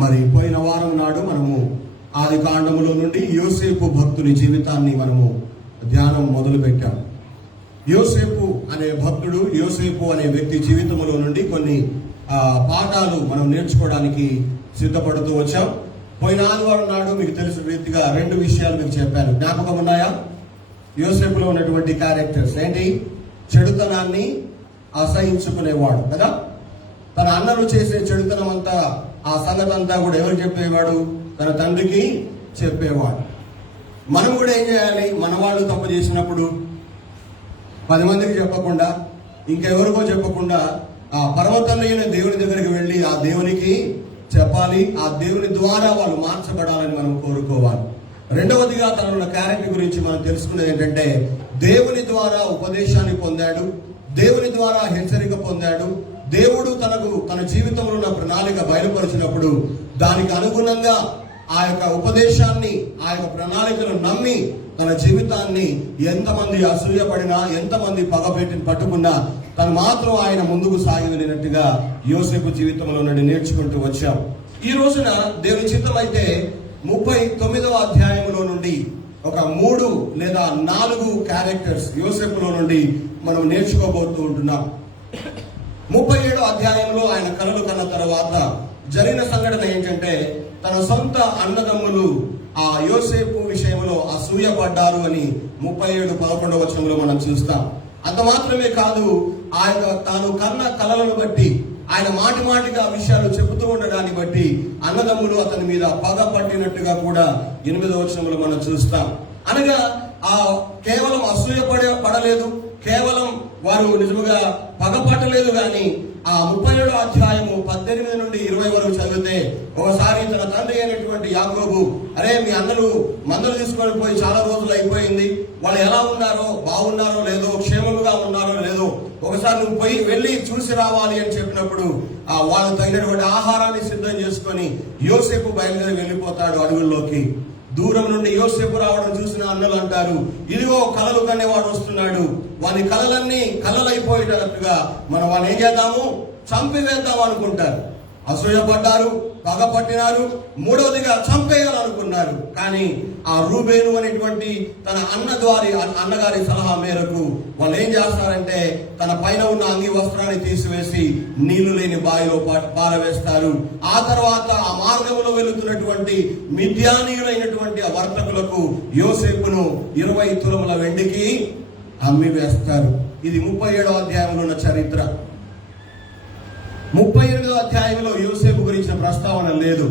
మరి పోయిన వారం నాడు మనము ఆది కాండములో నుండి యోసేపు భక్తుని జీవితాన్ని మనము ధ్యానం మొదలు పెట్టాం. యోసేపు అనే భక్తుడు, యోసేపు అనే వ్యక్తి జీవితంలో నుండి కొన్ని పాఠాలు మనం నేర్చుకోవడానికి సిద్ధపడుతూ వచ్చాం. పోయిన ఆదివారం నాడు మీకు తెలిసిన రీతిగా 2 విషయాలు మీకు చెప్పాను. జ్ఞాపకం ఉన్నాయా? యోసేపులో ఉన్నటువంటి క్యారెక్టర్స్ ఏంటి? చెడుతనాన్ని అసహించుకునేవాడు కదా. తన అన్నలు చేసే చెడుతనం అంతా, ఆ సంగతి అంతా కూడా ఎవరు చెప్పేవాడు? తన తండ్రికి చెప్పేవాడు. మనం కూడా ఏం చేయాలి? మన వాళ్ళు తప్పు చేసినప్పుడు 10 మందికి చెప్పకుండా, ఇంకెవరికో చెప్పకుండా, ఆ పరమతండ్రి అయిన దేవుని దగ్గరికి వెళ్ళి ఆ దేవునికి చెప్పాలి. ఆ దేవుని ద్వారా వాళ్ళు మార్చబడాలని మనం కోరుకోవాలి. రెండవదిగా తనలో క్యారెక్టర్ గురించి మనం తెలుసుకునేది ఏంటంటే, దేవుని ద్వారా ఉపదేశాన్ని పొందాడు, దేవుని ద్వారా హెచ్చరిక పొందాడు. దేవుడు తన జీవితంలో ఉన్న ప్రణాళిక బయలుపరిచినప్పుడు దానికి అనుగుణంగా ఆ యొక్క ఉపదేశాన్ని, ఆ యొక్క ప్రణాళికను నమ్మి తన జీవితాన్ని ఎంతమంది అసూయపడినా, ఎంతమంది పట్టుకున్నా తను మాత్రం ఆయన ముందుకు సాగి వెళ్ళినట్టుగా యోసేపు జీవితంలో నుండి నేర్చుకుంటూ వచ్చాం. ఈ రోజున దేవుని చిత్తం అయితే 39వ అధ్యాయంలో నుండి ఒక 3 లేదా 4 క్యారెక్టర్స్ యోసేపులో నుండి మనం నేర్చుకోబోతూ ఉంటున్నాం. 37వ అధ్యాయంలో ఆయన కలలు కన్న తర్వాత జరిగిన సంఘటన ఏంటంటే, తన సొంత అన్నదమ్ములు ఆ యోసేపు విషయంలో అసూయపడ్డారు అని 37:11 వచనంలో మనం చూస్తాం. అంత మాత్రమే కాదు, ఆయన తాను కన్న కలలను బట్టి, ఆయన మాటిగా విషయాలు చెబుతూ ఉండడాన్ని బట్టి అన్నదమ్ములు అతని మీద పగ పట్టినట్టుగా కూడా 8వ వచనంలో మనం చూస్తాం. అనగా కేవలం పడలేదు, కేవలం వారు నిజముగా పగపట్టలేదు. కానీ ఆ 37వ అధ్యాయము 18 నుండి 20 వరకు చదివితే, ఒకసారి తన తండ్రి అయినటువంటి యాకోబు, అరే మీ అన్నలు మందలు తీసుకొని పోయి చాలా రోజులు అయిపోయింది, వాళ్ళు ఎలా ఉన్నారో, బాగున్నారో లేదో, క్షేమముగా ఉన్నారో లేదో ఒకసారి నువ్వు వెళ్ళి చూసి రావాలి అని చెప్పినప్పుడు వాళ్ళు తగినటువంటి ఆహారాన్ని సిద్ధం చేసుకొని యోసేపు బయలుదేరి వెళ్ళిపోతాడు అడవుల్లోకి. దూరం నుండి యోసేపు రావడం చూసిన అన్నలు అంటారు, ఇదిగో కలలు కనేవాడు వస్తున్నాడు, వాని కలలన్నీ కలలైపోయేటట్టుగా మనం వాళ్ళని ఏం చేద్దాము? చంపివేద్దాం అనుకుంటారు. అసూయపడ్డారు, పగపట్టినారు. మూడవదిగా చంపేయాలనుకున్నారు. కానీ ఆ రూబేను అనేటువంటి తన అన్నగారి సలహా మేరకు వాళ్ళు ఏం చేస్తారంటే, తన పైన ఉన్న అంగి వస్త్రాన్ని తీసివేసి నీళ్లు లేని బావిలో పారవేస్తారు. ఆ తర్వాత ఆ మార్గంలో వెళుతున్నటువంటి మిద్యానీయులైనటువంటి ఆ వర్తకులకు యోసేపును 20 తులముల వెండికి అమ్మి వేస్తారు. ఇది 37వ అధ్యాయంలో ఉన్న చరిత్ర. 38వ అధ్యాయంలో యోసేపు గురించిన ప్రస్తావన లేదు.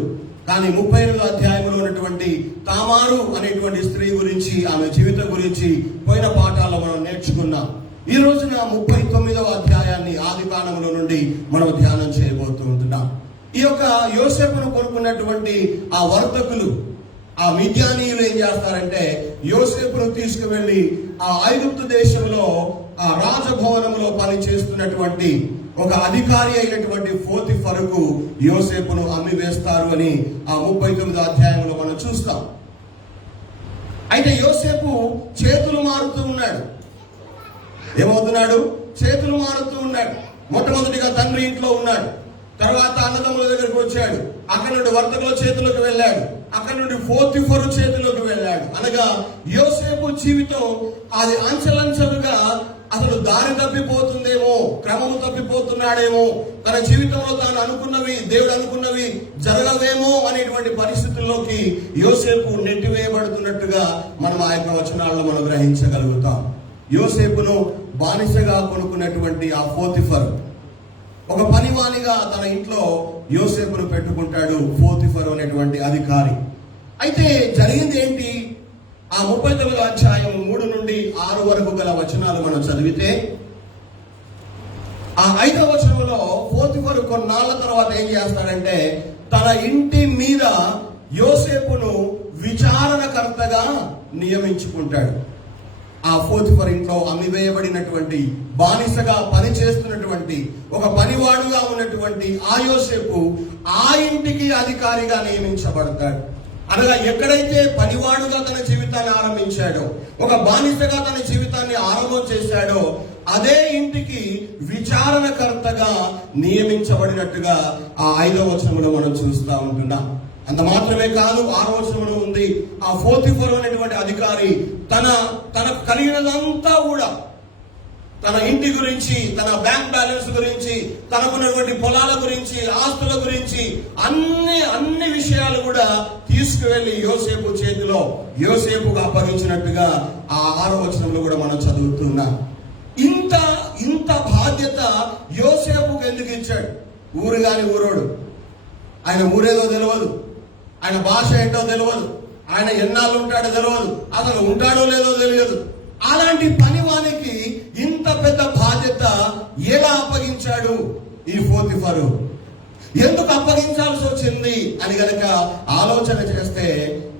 కానీ 38వ అధ్యాయంలో ఉన్నటువంటి తామారు అనేటువంటి స్త్రీ గురించి, ఆమె జీవితం గురించి పోయిన పాఠాల్లో మనం నేర్చుకున్నాం. ఈ రోజున 39వ అధ్యాయాన్ని ఆది కాండములో నుండి మనం ధ్యానం చేయబోతూ ఉంటున్నాం. ఈ యొక్క యోసేపును కొనుక్కున్నటువంటి ఆ వర్తకులు, ఆ మిద్యానీయులు ఏం చేస్తారంటే, యోసేపును తీసుకువెళ్లి ఆ ఐగుప్తు దేశంలో ఆ రాజభవనంలో పని చేస్తున్నటువంటి ఒక అధికారి అయినటువంటి పోతిఫరుకు యోసేపును అమ్మి వేస్తారు అని ఆ 39వ అధ్యాయంలో మనం చూస్తాం. అయితే యోసేపు చేతులు మారుతూ ఉన్నాడు. ఏమవుతున్నాడు? చేతులు మారుతూ ఉన్నాడు. మొట్టమొదటిగా తండ్రి ఇంట్లో ఉన్నాడు, తర్వాత అన్నదమ్ముల దగ్గరకు వచ్చాడు, అక్కడ నుండి వర్తకుల చేతులకు వెళ్ళాడు, అక్కడ నుండి పోతిఫరు చేతులకు వెళ్ళాడు. అనగా యోసేపు జీవితం అది అంచెలంచెలుగా అసలు దారి తప్పిపోతుందేమో, క్రమము తప్పిపోతున్నాడేమో, తన జీవితంలో తాను అనుకున్నవి, దేవుడు అనుకున్నవి జరగవేమో అనేటువంటి పరిస్థితుల్లోకి యోసేపు నెట్టివేయబడుతున్నట్టుగా మనం ఆ యొక్క వచనాలను మనం గ్రహించగలుగుతాం. యోసేపును బానిసగా కొనుక్కున్నటువంటి ఆ పోతిఫరు ఒక పనివానిగా తన ఇంట్లో యోసేపును పెట్టుకుంటాడు, పోతిఫరు అనేటువంటి అధికారి. అయితే జరిగింది ఏంటి? ఆ 39వ అధ్యాయం 3 నుండి 6 వరకు గల వచనాలు మనం చదివితే, ఆ 5వ వచనంలో పోతిఫరు కొన్నాళ్ల తర్వాత ఏం చేస్తాడంటే, తన ఇంటి మీద యోసేపును విచారణకర్తగా నియమించుకుంటాడు. ఆ పోతిఫర్ ఇంట్లో అమ్మివేయబడినటువంటి, బానిసగా పనిచేస్తున్నటువంటి, ఒక పనివాడుగా ఉన్నటువంటి ఆ యోసేపు ఆ ఇంటికి అధికారిగా నియమించబడతాడు. అనగా ఎక్కడైతే పనివాడుగా తన జీవితాన్ని ఆరంభించాడో, ఒక బానిసగా తన జీవితాన్ని ఆరంభం చేశాడో, అదే ఇంటికి విచారణకర్తగా నియమించబడినట్టుగా ఆ 5వ వచనంలో మనం చూస్తూ ఉంటున్నాం. అంత మాత్రమే కాదు, 6వ వచనంలో ఉంది, ఆ పోతీఫరు అనేటువంటి అధికారి తనకు కలిగినదంతా కూడా, తన ఇంటి గురించి, తన బ్యాంక్ బ్యాలెన్స్ గురించి, తనకున్నటువంటి పొలాల గురించి, ఆస్తుల గురించి అన్ని విషయాలు కూడా తీసుకువెళ్లి యోసేపు చేతిలో యోసేపుకు అప్పగించినట్టుగా ఆ 6వ వచనంలో కూడా మనం చదువుతున్నాం. ఇంత బాధ్యత యోసేపుకు ఎందుకు ఇచ్చాడు? ఊరు కాని ఊరోడు, ఆయన ఊరేదో తెలియదు, ఆయన భాష ఏంటో తెలియదు, ఆయన ఎన్నాళ్ళు ఉంటాడో తెలియదు, అసలు ఉంటాడో లేదో తెలియదు. అలాంటి పనివానికి ఇంత పెద్ద బాధ్యత ఎలా అప్పగించాడు ఈ పోతీఫరు? ఎందుకు అప్పగించాల్సి వచ్చింది అని గనక ఆలోచన చేస్తే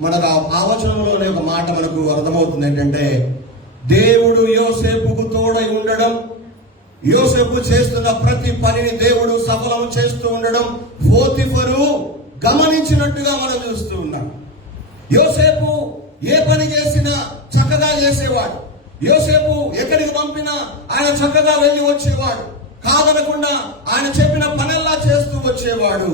మనకు ఆ వచనంలోనే ఒక మాట మనకు అర్థమవుతుంది. ఏంటంటే, దేవుడు యోసేపుకు తోడై ఉండడం, యోసేపు చేస్తున్న ప్రతి పనిని దేవుడు సఫలం చేస్తూ ఉండడం పోతీఫరు గమనించినట్టుగా మనం చూస్తూ ఉన్నాం. యోసేపు ఏ పని చేసినా చక్కగా చేసేవాడు. యోసేపు ఎక్కడికి పంపినా ఆయన చక్కగా వెళ్ళి వచ్చేవాడు. కాదనకుండా ఆయన చెప్పిన పనల్లా చేస్తూ వచ్చేవాడు.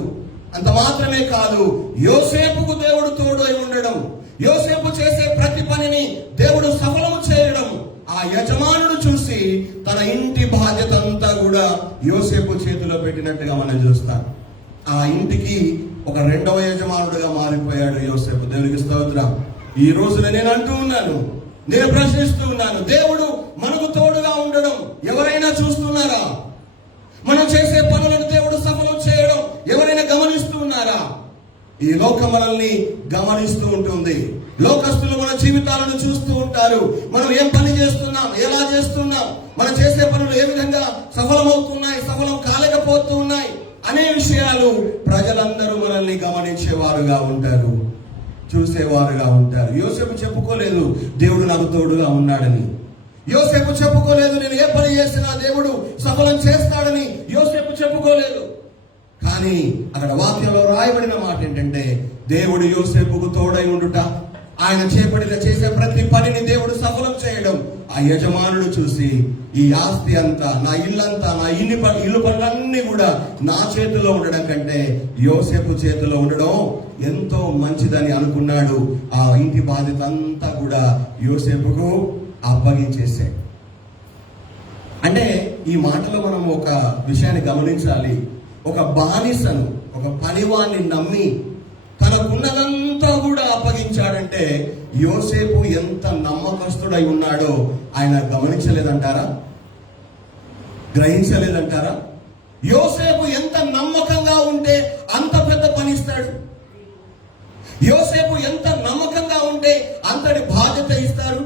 అంత మాత్రమే కాదు, యోసేపుకు దేవుడు తోడై ఉండడం, యోసేపు చేసే ప్రతి పనిని దేవుడు సఫలము చేయడం ఆ యజమానుడు చూసి తన ఇంటి బాధ్యత అంతా కూడా యోసేపు చేతిలో పెట్టినట్టుగా మనం చూస్తాం. ఆ ఇంటికి ఒక 2వ యజమానుడుగా మారిపోయాడు యోసేపు. దేవునికి స్తోత్రం. ఈ రోజున నేను అంటూ ఉన్నాను, నేను ప్రశ్నిస్తూ ఉన్నాను, దేవుడు మనకు తోడుగా ఉండడం ఎవరైనా చూస్తున్నారా? మనం చేసే పనులను దేవుడు సఫలం చేయడం ఎవరైనా గమనిస్తూ ఉన్నారా? ఈ లోకం మనల్ని గమనిస్తూ ఉంటుంది. లోకస్తులు మన జీవితాలను చూస్తూ ఉంటారు. మనం ఏం పని చేస్తున్నాం, ఎలా చేస్తున్నాం, మనం చేసే పనులు ఏ విధంగా సఫలమవుతున్నాయి, సఫలం కాలేకపోతూ ఉన్నాయి అనే విషయాలు ప్రజలందరూ మనల్ని గమనించేవారుగా ఉంటారు, చూసేవారుగా ఉంటారు. యోసేపు చెప్పుకోలేదు దేవుడు నాకు తోడుగా ఉన్నాడని. యోసేపు చెప్పుకోలేదు నేను ఏ పని చేసినా దేవుడు సఫలం చేస్తాడని. యోసేపు చెప్పుకోలేదు. కానీ అక్కడ వాక్యంలో రాయబడిన మాట ఏంటంటే, దేవుడు యోసేపుకు తోడై ఉండుట, ఆయన చేసే ప్రతి పనిని దేవుడు సఫలం చేయడం ఆ యజమానుడు చూసి, ఈ ఆస్తి అంతా, నా ఇల్లంతా, నా ఇల్లు పనులన్నీ కూడా నా చేతిలో ఉండడం కంటే యోసేపు చేతిలో ఉండడం ఎంతో మంచిదని అనుకున్నాడు. ఆ ఇంటి బాధ్యత అంతా కూడా యోసేపుకు అప్పగించేశాడు. అంటే ఈ మాటలో మనం ఒక విషయాన్ని గమనించాలి. ఒక బానిసను, ఒక పనివాణ్ణి నమ్మి తనకున్నదంతా కూడా అప్పగించాడంటే యోసేపు ఎంత నమ్మకస్తుడై ఉన్నాడో ఆయన గమనించలేదంటారా? గ్రహించలేదంటారా? యోసేపు ఎంత నమ్మకంగా ఉంటే అంత పెద్ద పని ఇస్తాడు. యోసేపు ఎంత నమ్మకంగా ఉంటే అంతటి బాధ్యత ఇస్తాడు.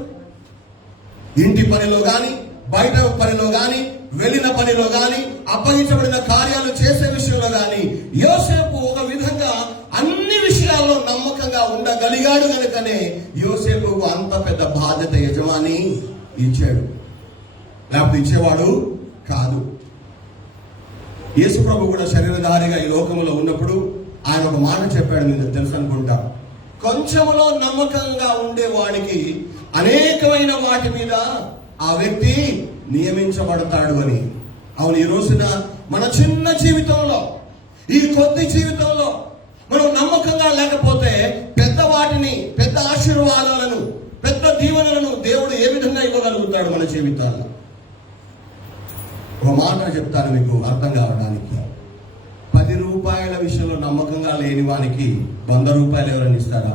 ఇంటి పనిలో గాని, బయట పనిలో గాని, వెళ్ళిన పనిలో గాని, అప్పగించబడిన కార్యాలు చేసే విషయంలో గాని యోసేపు ఒక విధంగా అన్ని విషయాల్లో నమ్మకంగా ఉండగలిగాడు కనుకనే యోసేపుకు అంత పెద్ద బాధ్యత యజమాని ఇచ్చాడు. లేకపోతే ఇచ్చేవాడు కాదు. యేసు ప్రభు కూడా శరీరధారిగా ఈ లోకంలో ఉన్నప్పుడు ఆయన ఒక మాట చెప్పాడు, మీకు తెలుసు అనుకుంటా. కొంచెములో నమ్మకంగా ఉండే వాడికి అనేకమైన వాటి మీద ఆ వ్యక్తి నియమించబడతాడు అని. అవును, ఈ రోజున మన చిన్న జీవితంలో, ఈ కొద్ది జీవితంలో మనం నమ్మకంగా లేకపోతే పెద్ద వాటిని, పెద్ద ఆశీర్వాదాలను, పెద్ద దీవెనలను దేవుడు ఏ విధంగా ఇవ్వగలుగుతాడు మన జీవితాల్లో? ఒక మాట చెప్తాను మీకు అర్థం కావడానికి. 10 రూపాయల విషయంలో నమ్మకంగా లేని వానికి 100 రూపాయలు ఎవరైనా ఇస్తారా?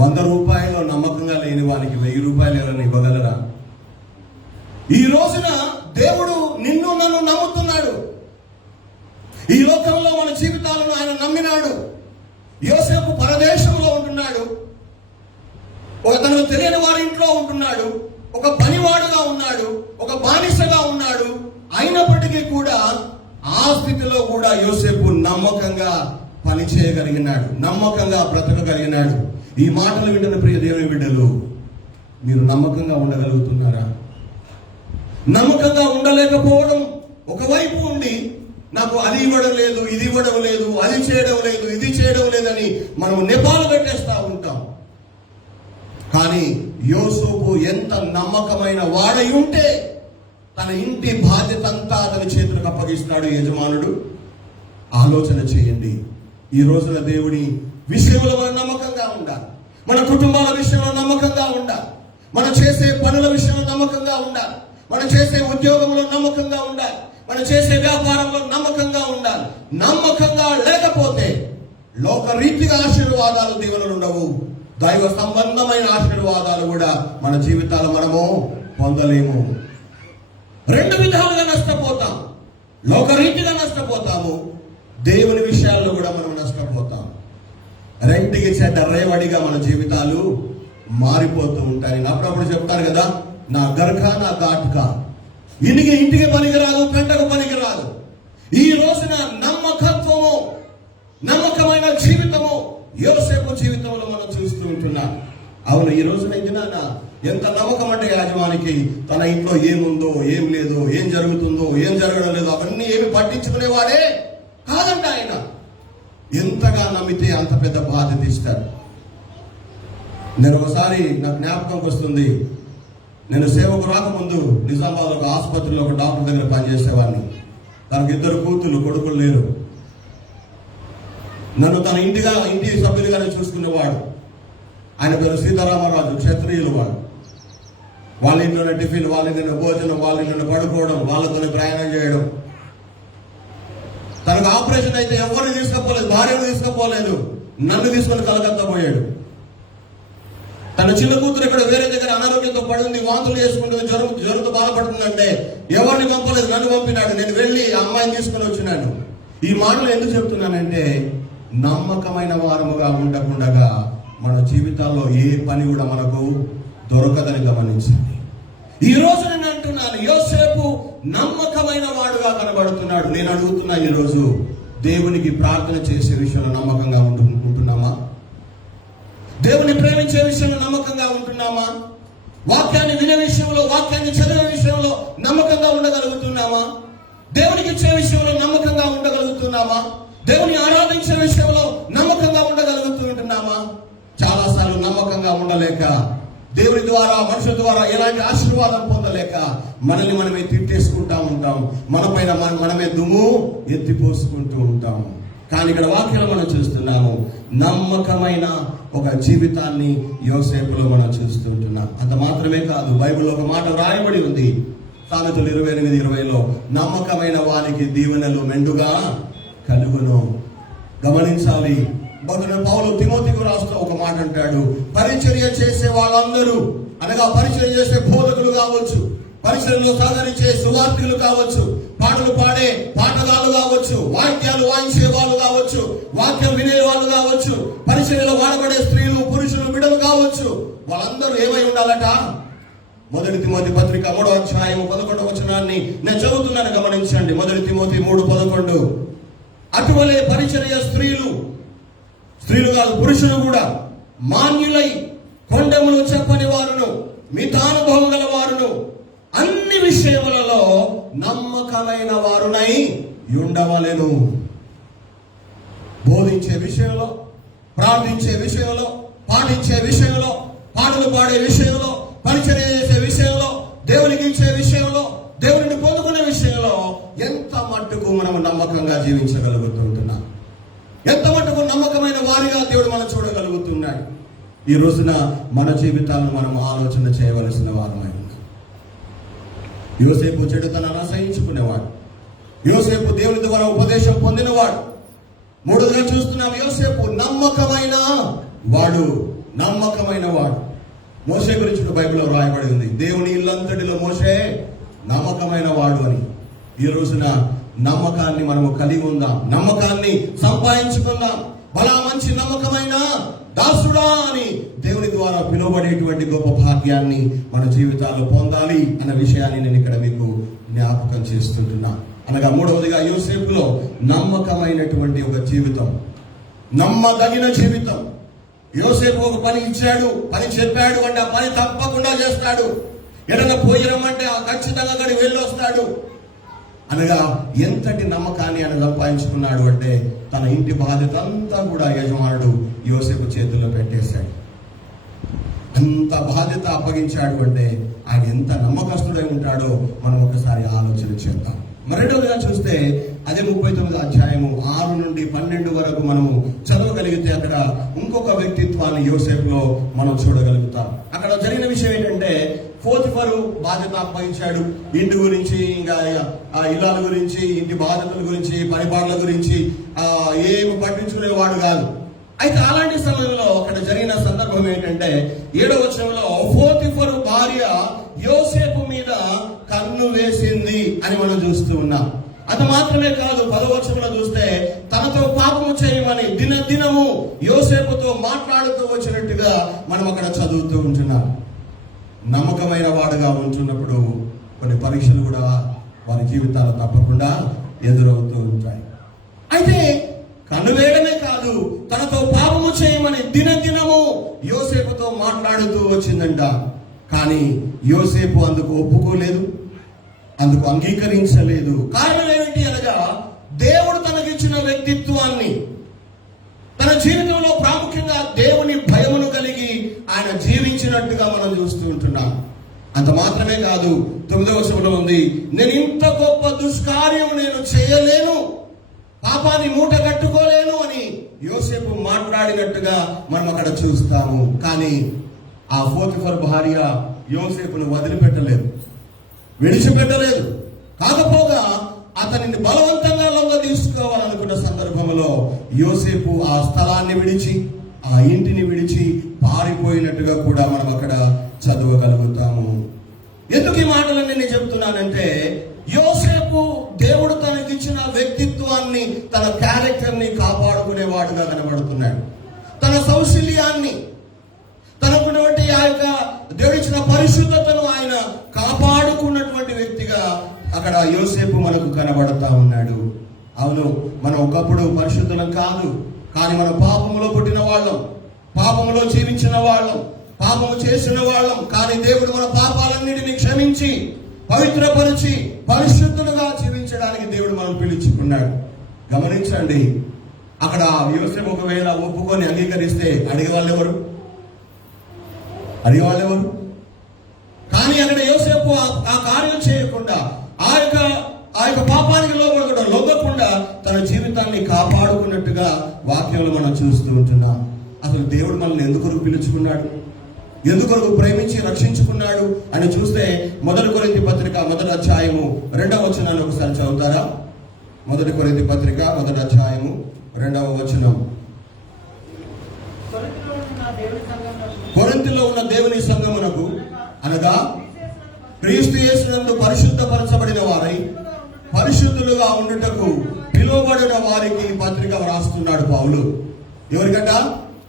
100 రూపాయలు నమ్మకంగా లేని వానికి 1000 రూపాయలు ఎవరైనా ఇవ్వగలరా? ఈ రోజున దేవుడు నిన్ను నన్ను నమ్ముతున్నాడు. ఈ లోకంలో మన జీవితాలను ఆయన నమ్మినాడు. యోసేపు పరదేశంలో ఉంటున్నాడు, ఒక తనకు తెలియని వారి ఇంట్లో ఉంటున్నాడు, ఒక పనివాడుగా ఉన్నాడు, ఒక బానిసగా ఉన్నాడు. అయినప్పటికీ కూడా ఆ స్థితిలో కూడా యోసేపు నమ్మకంగా పని చేయగలిగినాడు, నమ్మకంగా బ్రతకగలిగినాడు. ఈ మాటలు వింటున్న ప్రియ దేవుని బిడ్డలు, మీరు నమ్మకంగా ఉండగలుగుతున్నారా? నమ్మకంగా ఉండలేకపోవడం ఒకవైపు ఉండి, నాకు అది ఇవ్వడం లేదు, ఇది ఇవ్వడం లేదు, అది చేయడం లేదు, ఇది చేయడం లేదని మనం నెపాలు పెట్టేస్తా ఉంటాం. కానీ యోసేపు ఎంత నమ్మకమైన వాడై ఉంటే తన ఇంటి బాధ్యత అంతా అతని చేతులకు అప్పగిస్తాడు యజమానుడు. ఆలోచన చేయండి. ఈ రోజున దేవుని విషయంలో మనం నమ్మకంగా ఉండాలి. మన కుటుంబాల విషయంలో నమ్మకంగా ఉండాలి. మనం చేసే పనుల విషయంలో నమ్మకంగా ఉండాలి. మనం చేసే ఉద్యోగంలో నమ్మకంగా ఉండాలి. మనం చేసే వ్యాపారంలో నమ్మకంగా ఉండాలి. నమ్మకంగా లేకపోతే లోకరీతిగా ఆశీర్వాదాలు దీవెనలు ఉండవు. దైవ సంబంధమైన ఆశీర్వాదాలు కూడా మన జీవితాలు మనము పొందలేము. రెండు విధాలుగా నష్టపోతాం. లోకరీతిగా నష్టపోతాము, దేవుని విషయాల్లో కూడా మనం నష్టపోతాం. రెంటికి చెడ్డ రేవడిగా మన జీవితాలు మారిపోతూ ఉంటాయి. అప్పుడప్పుడు చెప్తారు కదా, నా గర్ఖ నా ఘాటుక, ఇంటికి పనికిరాదు, గంటకు పనికిరాదు. ఈ రోజున నమ్మకత్వము, నమ్మకమైన జీవితము యోసేపు జీవితంలో మనం చూస్తూ ఉంటున్నాం. అవును, ఈ రోజున ఎంత నమ్మకం అంటే యాజమానికి తన ఇంట్లో ఏముందో ఏం లేదో, ఏం జరుగుతుందో ఏం జరగడం లేదో అవన్నీ ఏమి పట్టించుకునేవాడే కాదంట ఆయన. ఎంతగా నమ్మితే అంత పెద్ద బాధ్యత ఇస్తారు. నేను ఒకసారి నాకు జ్ఞాపకంకి వస్తుంది, నేను సేవకు రాకముందు నిజామాబాద్ ఒక ఆసుపత్రిలో ఒక డాక్టర్ దగ్గర పనిచేసేవాడిని. తనకు 2 కూతుళ్ళు, కొడుకులు లేరు. నన్ను తన ఇంటి సభ్యులుగానే చూసుకునేవాడు. ఆయన పేరు సీతారామరాజు, క్షత్రియులు వాడు. వాళ్ళ ఇంట్లోనే టిఫిన్, వాళ్ళ ఇంట్లోనే భోజనం, వాళ్ళ ఇంట్లోనే పడుకోవడం, వాళ్ళతోనే ప్రయాణం చేయడం. తనకు ఆపరేషన్ అయితే ఎవరిని తీసుకుపోలేదు, భార్యను తీసుకుపోలేదు, నన్ను తీసుకొని కలకత్తా పోయాడు. తన చిన్న కూతురు ఇక్కడ వేరే దగ్గర అనారోగ్యంతో పడింది, వాంతులు చేసుకుంటుంది, జ్వరంతో బాధపడుతుందంటే ఎవరిని పంపలేదు, నన్ను పంపినాడు. నేను వెళ్ళి ఆ అమ్మాయిని తీసుకొని వచ్చినాను. ఈ మాటలు ఎందుకు చెప్తున్నానంటే, నమ్మకమైన వారముగా ఉండకుండా మన జీవితాల్లో ఏ పని కూడా మనకు దొరకదని గమనించండి. ఈ రోజు నేను అంటున్నాను, యోసేపు నమ్మకమైన వాడుగా కనబడుతున్నాడు. నేను అడుగుతున్నా, ఈ రోజు దేవునికి ప్రార్థన చేసే విషయంలో నమ్మకంగా ఉంటున్నామా? దేవుని ప్రేమించే విషయంలో నమ్మకంగా ఉంటున్నామా? వాక్యాన్ని వినే విషయంలో, వాక్యాన్ని చదివే విషయంలో నమ్మకంగా ఉండగలుగుతున్నామా? దేవునికి ఇచ్చే విషయంలో నమ్మకంగా ఉండగలుగుతున్నామా? దేవుని ఆరాధించే విషయంలో నమ్మకంగా ఉండగలుగుతుంటున్నామా? చాలాసార్లు నమ్మకంగా ఉండలేక, దేవుని ద్వారా, మనుషుల ద్వారా ఎలాంటి ఆశీర్వాదం పొందలేక మనల్ని మనమే తిట్టేసుకుంటా ఉంటాం. మనపైన మనమే దుమ్ము ఎత్తిపోసుకుంటూ ఉంటాం. కానీ ఇక్కడ వాక్యంలో మనం చూస్తున్నాము, నమ్మకమైన ఒక జీవితాన్ని యోసేపులో మనం చూస్తుంటున్నాం. అంత మాత్రమే కాదు, బైబిల్లో ఒక మాట రాయబడి ఉంది, సామెతలు 28:20, నమ్మకమైన వారికి దీవెనలు మెండుగా కలుగును. గమనించాలి. పౌలు తిమోతికి రాస్తూ ఒక మాట అంటాడు, పరిచర్య చేసే వాళ్ళందరూ, అనగా పరిచర్య చేసే బోధకులు కావచ్చు, పరిచర్యలో సహకరించే సువార్థికులు కావచ్చు, పాటలు పాడే పాటగాళ్ళు కావచ్చు, వాక్యాలు వాయించే వాళ్ళు కావచ్చు, వాక్యం వినే వాళ్ళు కావచ్చు, పరిచర్యలో వాడబడే స్త్రీలు, పురుషులు, బిడ్డలు కావచ్చు, వాళ్ళందరూ ఏమై ఉండాలట? 1 తిమోతి పత్రిక 3వ అధ్యాయం 11వ వచనాన్ని నేను చదువుతున్నాను, గమనించండి. 1 తిమోతి 3:11, అటువలే పరిచర్య స్త్రీలు కాదు, పురుషులు కూడా మాన్యులై, కొండములు చెప్పని వారును, మితానుభవం గల వారును, అన్ని విషయములలో నమ్మకమైన వారునై ఉండవలెను. బోధించే విషయంలో, ప్రార్థించే విషయంలో, పాటించే విషయంలో, పాటలు పాడే విషయంలో, పరిచర్య చేసే విషయంలో, దేవునికి ఇచ్చే విషయంలో, దేవుడిని పొందుకునే విషయంలో ఎంత మట్టుకు మనం నమ్మకంగా జీవించగలుగుతుంటున్నాం, ఎంత మట్టుకు నమ్మకమైన వారిగా దేవుడు మనం చూడగలుగుతున్నాడు. ఈ రోజున మన జీవితాలను మనం ఆలోచన చేయవలసిన వారమై ఉన్నాం. యోసేపు చెడుతనాన్ని అసహించుకునేవాడు. యోసేపు దేవుని ద్వారా ఉపదేశం పొందినవాడు. 3గా చూస్తున్నాం, యోసేపు నమ్మకమైన వాడు. మోషే గురించి బైబిల్లో రాయబడి ఉంది, దేవుని ఇల్లంతటిలో మోషే నమ్మకమైన వాడు అని. ఈ రోజున నమ్మకాన్ని మనము కలిగి ఉందాం, నమ్మకాన్ని సంపాదించుకుందాం. బలా మంచి నమ్మకమైన దాసుడా అని దేవుని ద్వారా పిలువబడేటువంటి గొప్ప భాగ్యాన్ని మన జీవితాల్లో పొందాలి అన్న విషయాన్ని నేను ఇక్కడ మీకు జ్ఞాపకం చేస్తుంటున్నా. అనగా 3వదిగా యోసేపులో నమ్మకమైనటువంటి ఒక జీవితం, నమ్మదగిన జీవితం. యోసేపు ఒక పని ఇచ్చాడు, పని చెప్పాడు అంటే ఆ పని తప్పకుండా చేస్తాడు. ఎడన్నా పోయిరమ్మంటే ఖచ్చితంగా అక్కడికి వెళ్ళి వస్తాడు. అనగా ఎంతటి నమ్మకాన్ని ఆయన సంపాదించుకున్నాడు అంటే, తన ఇంటి బాధ్యత అంతా కూడా యజమానుడు యోసేపు చేతుల్లో పెట్టేశాడు. అంత బాధ్యత అప్పగించాడు అంటే ఆయన ఎంత నమ్మకస్తుడై ఉంటాడో మనం ఒకసారి ఆలోచన చేద్దాం. రెండవదిగా చూస్తే అదే 39వ అధ్యాయము 6 నుండి 12 వరకు మనము చదవగలిగితే అక్కడ ఇంకొక వ్యక్తిత్వాన్ని యోసేపులో మనం చూడగలుగుతాం. అక్కడ జరిగిన విషయం ఏంటంటే, పోతిఫరు బాధ్యత అప్పగించాడు. ఇంటి గురించి, ఇంకా ఇల్లాల గురించి, ఇంటి బాధ్యతల గురించి, పనిపాట్ల గురించి ఏమి పట్టించుకునేవాడు కాదు. అయితే అలాంటి సమయంలో అక్కడ జరిగిన సందర్భం ఏంటంటే, 7వ వచనంలో పోతిఫరు భార్య యోసేపు మీద కన్ను వేసింది అని మనం చూస్తూ ఉన్నాం. అది మాత్రమే కాదు, 10వ వచనంలో చూస్తే తనతో పాపము చేయమని దినదినము యోసేపుతో మాట్లాడుతూ వచ్చినట్టుగా మనం అక్కడ చదువుతూ ఉంటున్నాం. నమ్మకమైన వాడుగా ఉంటున్నప్పుడు కొన్ని పరీక్షలు కూడా వారి జీవితాలు తప్పకుండా ఎదురవుతూ ఉంటాయి. అయితే కన్ను వేయడమే కాదు, తనతో పాపము చేయమని దినదినము యోసేపుతో మాట్లాడుతూ వచ్చిందంట. కానీ యోసేపు అందుకు ఒప్పుకోలేదు, అందుకు అంగీకరించలేదు. కారణం ఏమిటి అనగా, దేవుడు తనకిచ్చిన వ్యక్తిత్వాన్ని, తన జీవితంలో ప్రాముఖ్యంగా దేవుని భయమును కలిగి ఆయన జీవించినట్టుగా మనం చూస్తూ ఉంటున్నాం. అంత మాత్రమే కాదు, 9వ వచనంలో ఉంది, నేను ఇంత గొప్ప దుష్కార్యం నేను చేయలేను, పాపాన్ని మూట కట్టుకోలేను అని యోసేపు మాట్లాడినట్టుగా మనం అక్కడ చూస్తాము. కానీ ఆ పోతిఫరు భార్య యోసేపును వదిలిపెట్టలేదు, విడిచిపెట్టలేదు. కాకపోగా అతనిని బలవంతంగా లొంగ తీసుకోవాలనుకున్న సందర్భంలో యోసేపు ఆ స్థలాన్ని విడిచి, ఆ ఇంటిని విడిచి పారిపోయినట్టుగా కూడా మనం అక్కడ చదవగలుగుతాము. ఎందుకు ఈ మాటలన్నీ నేను చెప్తున్నానంటే, యోసేపు దేవుడు తనకిచ్చిన వ్యక్తిత్వాన్ని, తన క్యారెక్టర్ని కాపాడుకునేవాడుగా కనబడుతున్నాడు. తన సౌశల్యాన్ని, తనకున్నటువంటి ఆ యొక్క దేవుడిచ్చిన పరిశుద్ధతను ఆయన కాపాడుకున్నటువంటి వ్యక్తిగా అక్కడ యోసేపు మనకు కనబడతా ఉన్నాడు. అవును, మనం ఒకప్పుడు పరిశుద్ధులం కాదు, కానీ మనం పాపములో పుట్టిన వాళ్ళం, పాపములో జీవించిన వాళ్ళం, పాపము చేసిన వాళ్ళం. కానీ దేవుడు మన పాపాలన్నిటిని క్షమించి, పవిత్రపరిచి, పరిశుద్ధులుగా జీవించడానికి దేవుడు మనం పిలుచుకున్నాడు. గమనించండి, అక్కడ యోసేపు ఒకవేళ ఒప్పుకొని అంగీకరిస్తే అడిగేవాళ్ళు ఎవరు? కానీ అక్కడ యోసేపు ఆ కార్యం చేయకుండా, ఆ యొక్క పాపానికి లొంగకుండా తన జీవితాన్ని కాపాడుకున్నట్టుగా వాక్యంలో మనం చూస్తూ ఉంటున్నాం. అసలు దేవుడు మనల్ని ఎందుకొరకు పిలుచుకున్నాడు, ఎందుకొరకు ప్రేమించి రక్షించుకున్నాడు అని చూస్తే 1 కొరింథీ పత్రిక 1వ అధ్యాయము 2వ వచనాన్ని ఒకసారి చదువుతారా? 1 కొరింథీ పత్రిక 1వ అధ్యాయము 2వ వచనం. కొరింథీలో ఉన్న దేవుని సంఘమునకు అనగా క్రీస్తు యేసునందు పరిశుద్ధపరచబడిన వారై పరిశుద్ధులుగా ఉండుటకు పిలువబడిన వారికి పత్రిక వ్రాస్తున్నాడు పౌలు. ఎవరికంట?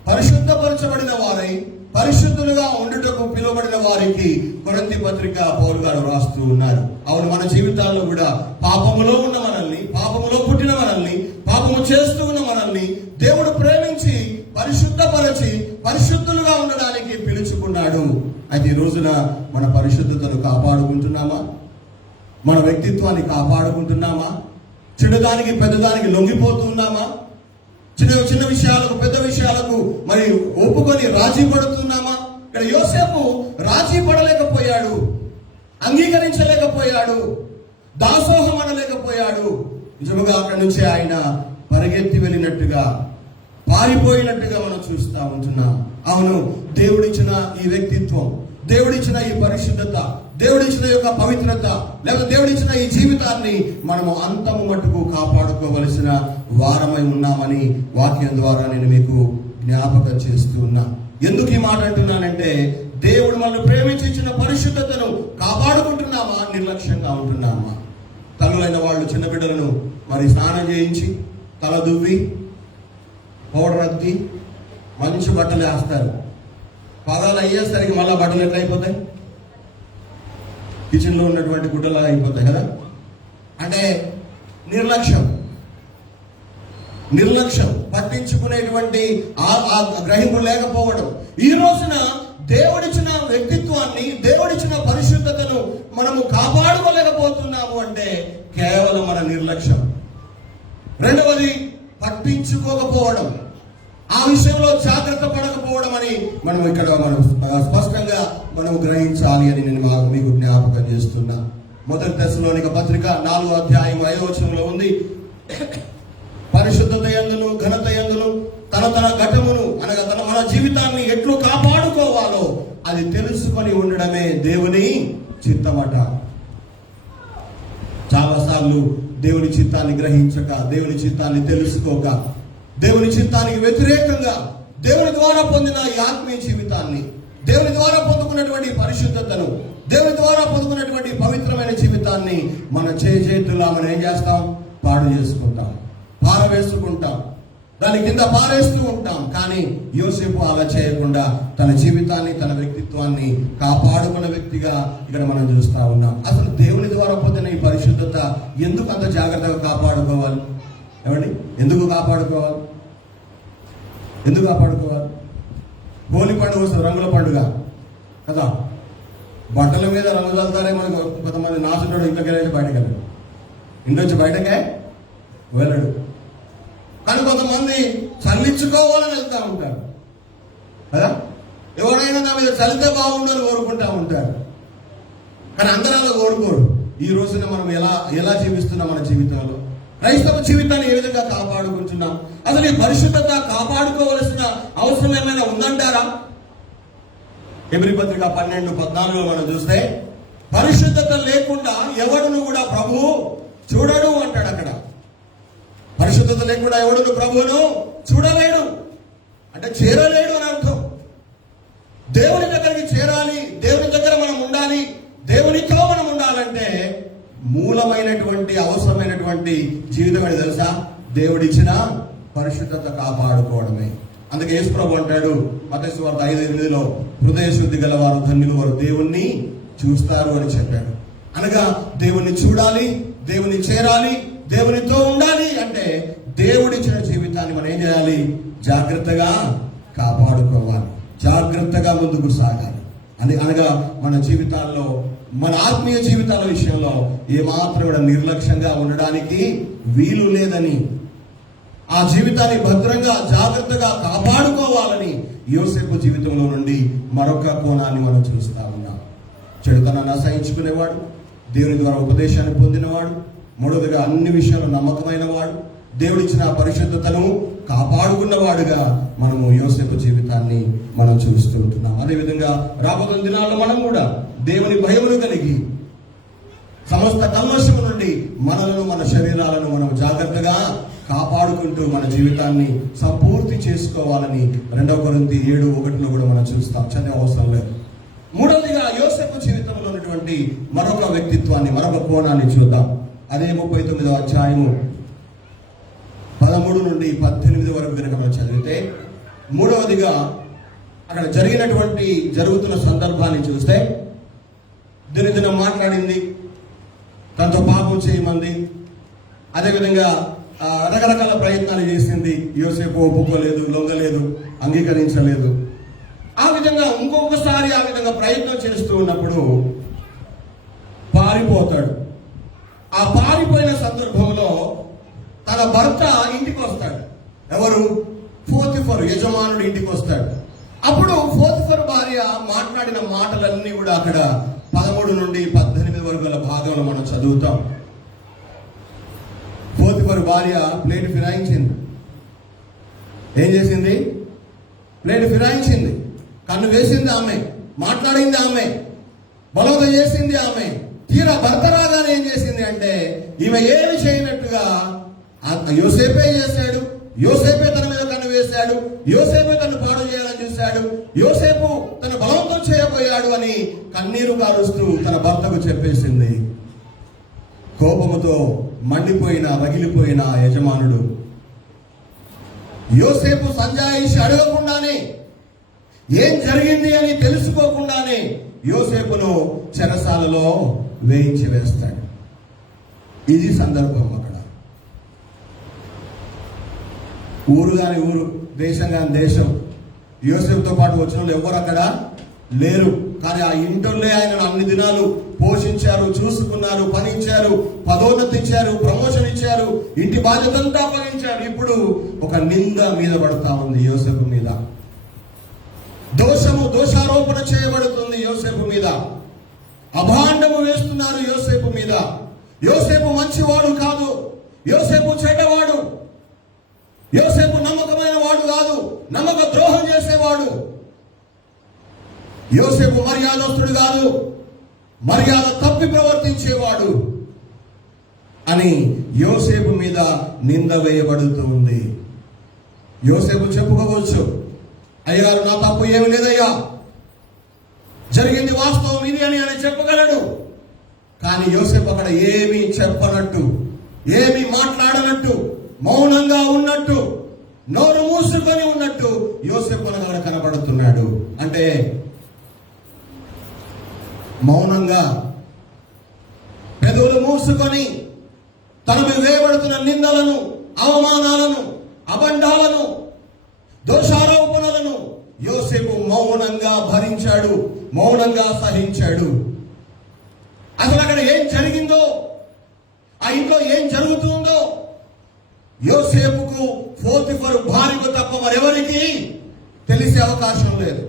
పరిశుద్ధపరచబడిన వారై పరిశుద్ధులుగా ఉండుటకు పిలువబడిన వారికి కొరింథీ పత్రిక పౌలు గారు వ్రాస్తూ ఉన్నారు. అవును, మన జీవితాల్లో కూడా పాపములో ఉన్న మనల్ని, పాపములో పుట్టిన మనల్ని, పాపము చేస్తూ ఉన్న మనల్ని దేవుడు ప్రేమించి పరిశుద్ధపరచి పరిశుద్ధులుగా ఉండడానికి పిలుచుకున్నాడు. అయితే ఈ రోజున మన పరిశుద్ధతను కాపాడుకుంటున్నామా? మన వ్యక్తిత్వాన్ని కాపాడుకుంటున్నామా? చిన్నదానికి పెద్దదానికి లొంగిపోతున్నామా? చిన్న విషయాలకు పెద్ద విషయాలకు మరి ఒప్పుకొని రాజీ పడుతున్నామా? ఇక్కడ యోసేపు రాజీ పడలేకపోయాడు, అంగీకరించలేకపోయాడు, దాసోహం అనలేకపోయాడు. నిజముగా అక్కడి నుంచి ఆయన పరిగెత్తి వెళ్ళినట్టుగా, పారిపోయినట్టుగా మనం చూస్తూ ఉంటున్నాం. అవును, దేవుడిచ్చిన ఈ వ్యక్తిత్వం, దేవుడిచ్చిన ఈ పరిశుద్ధత, దేవుడిచ్చిన యొక్క పవిత్రత, లేదా దేవుడిచ్చిన ఈ జీవితాన్ని మనము అంతము మట్టుకు కాపాడుకోవలసిన వారమై ఉన్నామని వాక్యం ద్వారా నేను మీకు జ్ఞాపకం చేస్తూ ఉన్నా. ఎందుకు ఈ మాట అంటున్నానంటే, దేవుడు మనల్ని ప్రేమించిన పరిశుద్ధతను కాపాడుకుంటున్నామా, నిర్లక్ష్యంగా ఉంటున్నామా? తల్లులైన వాళ్ళు చిన్న బిడ్డలను మరి స్నానం చేయించి, తల దువ్వి, పౌడర్ అద్ది, మంచి బట్టలు వేస్తారు. పాదాలు అయ్యేసరికి మళ్ళా బట్టలు ఎట్లా అయిపోతాయి? కిచెన్లో ఉన్నటువంటి గుడ్డలా అయిపోతాయి కదా. అంటే నిర్లక్ష్యం, పట్టించుకునేటువంటి ఆ గ్రహింపు లేకపోవడం. ఈ రోజున దేవుడిచ్చిన వ్యక్తిత్వాన్ని, దేవుడిచ్చిన పరిశుద్ధతను మనము కాపాడుకోలేకపోతున్నాము అంటే కేవలం మన నిర్లక్ష్యం. రెండవది, పట్టించుకోకపోవడం. ఆ విషయంలో జాగ్రత్త పడకపోవడం అని మనం ఇక్కడ స్పష్టంగా మనం గ్రహించాలి అని నేను మీకు జ్ఞాపకం చేస్తున్నా. మొదటి దశలోనిక పత్రిక 4వ అధ్యాయం 5వ వచనంలో ఉంది, పరిశుద్ధత యందును ఘనత యందును తన ఘటమును అనగా మన జీవితాన్ని ఎట్లు కాపాడుకోవాలో అది తెలుసుకొని ఉండడమే దేవుని చిత్తమట. చాలాసార్లు దేవుని చిత్తాన్ని గ్రహించక, దేవుని చిత్తాన్ని తెలుసుకోక, దేవుని చిత్తానికి వ్యతిరేకంగా దేవుని ద్వారా పొందిన ఈ ఆత్మీయ జీవితాన్ని, దేవుని ద్వారా పొందుకున్నటువంటి పరిశుద్ధతను, దేవుని ద్వారా పొందుకున్నటువంటి పవిత్రమైన జీవితాన్ని మన చేతుల్లో మనం ఏం చేస్తాం? పాడు చేసుకుంటాం, పారవేసుకుంటాం, దాని కింద పారేస్తూ ఉంటాం. కానీ యోసేపు అలా చేయకుండా తన జీవితాన్ని, తన వ్యక్తిత్వాన్ని కాపాడుకున్న వ్యక్తిగా ఇక్కడ మనం చూస్తా ఉన్నాం. అసలు దేవుని ద్వారా పొందిన ఈ పరిశుద్ధత ఎందుకు అంత జాగ్రత్తగా కాపాడుకోవాలి? ఏమండి, ఎందుకు కాపాడుకోవాలి? హోలీ పండుగ వస్తుంది, రంగుల పండుగ కదా. బట్టల మీద రంగు చల్లుతారే. మనకు కొంతమంది నాసుడు ఇంట్లోకి వెళ్ళి బయటకు వెళ్ళాడు, ఇంటి వచ్చి బయటకే వెళ్ళడు. కానీ కొంతమంది చల్లించుకోవాలని వెళ్తూ ఉంటారు కదా. ఎవరైనా నా మీద చల్లితే బాగుండు అని కోరుకుంటా ఉంటారు. కానీ అందరూ అలా కోరుకోరు. ఈ రోజున మనం ఎలా జీవిస్తున్నాం? మన జీవితంలో క్రైస్తవ జీవితాన్ని ఏ విధంగా కాపాడుకుంటున్నాం? అసలు ఈ పరిశుద్ధత కాపాడుకోవలసిన అవసరం ఏమైనా ఉందంటారా? హెబ్రీ పత్రిక 12:14 మనం చూస్తే, పరిశుద్ధత లేకుండా ఎవడును కూడా ప్రభువు చూడడు అంటాడు. అక్కడ పరిశుద్ధత లేకుండా ఎవడును ప్రభువును చూడలేడు అంటే చేరలేడు అని అర్థం. దేవుని దగ్గరికి చేరాలి, దేవుని దగ్గర మనం ఉండాలి, దేవునితో మనం ఉండాలంటే మూలమైనటువంటి అవసరమైనటువంటి జీవితం అని తెలుసా? దేవుడిచ్చిన పరిశుద్ధత కాపాడుకోవడమే. అందుకే యేసు ప్రభు అంటాడు మత్తయి సువార్త 5:8, హృదయ శుద్ధి గల వారు ధన్యులు, వారు దేవుణ్ణి చూస్తారు అని చెప్పాడు. అనగా దేవుణ్ణి చూడాలి, దేవుని చేరాలి, దేవునితో ఉండాలి అంటే దేవుడిచ్చిన జీవితాన్ని మనం ఏం చేయాలి? జాగ్రత్తగా కాపాడుకోవాలి, జాగ్రత్తగా ముందుకు సాగాలి. అనగా మన జీవితాల్లో, మన ఆత్మీయ జీవితాల విషయంలో ఏమాత్రం కూడా నిర్లక్ష్యంగా ఉండడానికి వీలు లేదని, ఆ జీవితాన్ని భద్రంగా జాగ్రత్తగా కాపాడుకోవాలని యోసేపు జీవితంలో నుండి మరొక కోణాన్ని మనం చూస్తా ఉన్నాం. చెడుతనాన్ని అసహించుకునేవాడు, దేవుని ద్వారా ఉపదేశాన్ని పొందినవాడు, మూడవదిగా అన్ని విషయాలు నమ్మకమైన వాడు, దేవుడిచ్చిన పరిశుద్ధతను కాపాడుకున్నవాడుగా మనము యోసేపు జీవితాన్ని మనం చూస్తుంటున్నాం. అదేవిధంగా రాబోతున్న దినాల్లో మనం కూడా దేవుని భయమును కలిగి సమస్త కల్మషము నుండి మనలను, మన శరీరాలను మనం జాగ్రత్తగా కాపాడుకుంటూ మన జీవితాన్ని సంపూర్తి చేసుకోవాలని 2 కొరింథీ 7:1 కూడా మనం చూస్తాం. చదివే అవసరం లేదు. మూడవదిగా యోసేపు జీవితంలో ఉన్నటువంటి మరొక వ్యక్తిత్వాన్ని, మరొక కోణాన్ని చూద్దాం. అదే 39వ అధ్యాయము 13 నుండి 18 వరకు కనుక మనం చదివితే, మూడవదిగా అక్కడ జరుగుతున్న సందర్భాన్ని చూస్తే, దినదినం మాట్లాడింది, తనతో పాపం చేయమంది, అదేవిధంగా రకరకాల ప్రయత్నాలు చేసింది. యోసేపు ఒప్పుకోలేదు, లొంగలేదు, అంగీకరించలేదు. ఆ విధంగా ఇంకొకసారి ఆ విధంగా ప్రయత్నం చేస్తూ ఉన్నప్పుడు పారిపోతాడు. ఆ పారిపోయిన సందర్భంలో తన భర్త ఇంటికి వస్తాడు. ఎవరు? పోతిఫరు, యజమానుడు ఇంటికి వస్తాడు. అప్పుడు పోతిఫరు భార్య మాట్లాడిన మాటలన్నీ కూడా అక్కడ 13 నుండి 18 వరకు గల భాగంలో మనం చదువుతాం. పోతిఫరు భార్య ప్లేట్ ఫిరాయించింది. ఏం చేసింది? ప్లేట్ ఫిరాయించింది. కన్ను వేసింది ఆమె, మాట్లాడింది ఆమె, బలవంతం చేసింది ఆమె. తీరా భర్త రాగానే ఏం చేసింది అంటే, ఈమె ఏమి చేయనట్టుగా యోసేపే చేశాడు, యోసేపే తన మీద కన్ను వేశాడు, యోసేపే తను పాడు చేయాలని చూశాడు, యోసేపు తన బలవంతం చేయబోయాడు అని కన్నీరు కారుస్తూ తన భర్తకు చెప్పేసింది. కోపముతో మండిపోయిన, రగిలిపోయిన యజమానుడు యోసేపు సంజాయిషి అడగకుండానే, ఏం జరిగింది అని తెలుసుకోకుండానే యోసేపును చెరసాలలో వేయించి వేస్తాడు. ఇది సందర్భం. అక్కడ ఊరు కాని ఊరు, దేశం కాని దేశం, యోసేపుతో పాటు వచ్చిన వాళ్ళు ఎవరు అక్కడ లేరు. కానీ ఆ ఇంటోళ్ళే ఆయనను అన్ని దినాలు పోషించారు, చూసుకున్నారు, పనిచ్చారు, పదోన్నతి ఇచ్చారు, ప్రమోషన్ ఇచ్చారు, ఇంటి బాధ్యత అంతా అప్పగించారు. ఇప్పుడు ఒక నింద మీద పడతా ఉంది యోసేపు మీద. దోషారోపణ చేయబడుతుంది యోసేపు మీద. అభాండము వేస్తున్నారు యోసేపు మీద. యోసేపు మంచివాడు కాదు, యోసేపు చెడ్డవాడు, యోసేపు నమ్మకమైన వాడు కాదు, నమ్మక ద్రోహం చేసేవాడు. యోసేపు మర్యాదస్తుడు కాదు, మర్యాద తప్పి ప్రవర్తించేవాడు అని యోసేపు మీద నింద వేయబడుతూ ఉంది. యోసేపు చెప్పుకోవచ్చు, అయ్యారు నా తప్పు ఏమి లేదయ్యా, జరిగింది వాస్తవం ఇది అని ఆయన చెప్పగలడు. కానీ యోసేపు అక్కడ ఏమీ చెప్పనట్టు, ఏమీ మాట్లాడనట్టు, మౌనంగా ఉన్నట్టు, నోరు మూసుకొని ఉన్నట్టు యోసేపు అక్కడ కనబడుతున్నాడు. అంటే మౌనంగా పెదవులు మూసుకొని తన మీద వేయబడుతున్న నిందలను, అవమానాలను, అబండాలను, దోషారోపణలను యోసేపు మౌనంగా భరించాడు, మౌనంగా సహించాడు. అసలు అక్కడ ఏం జరిగిందో, ఆ ఇంట్లో ఏం జరుగుతుందో యోసేపుకు, పోతిఫరు భార్యకు తప్ప మరెవరికి తెలిసే అవకాశం లేదు.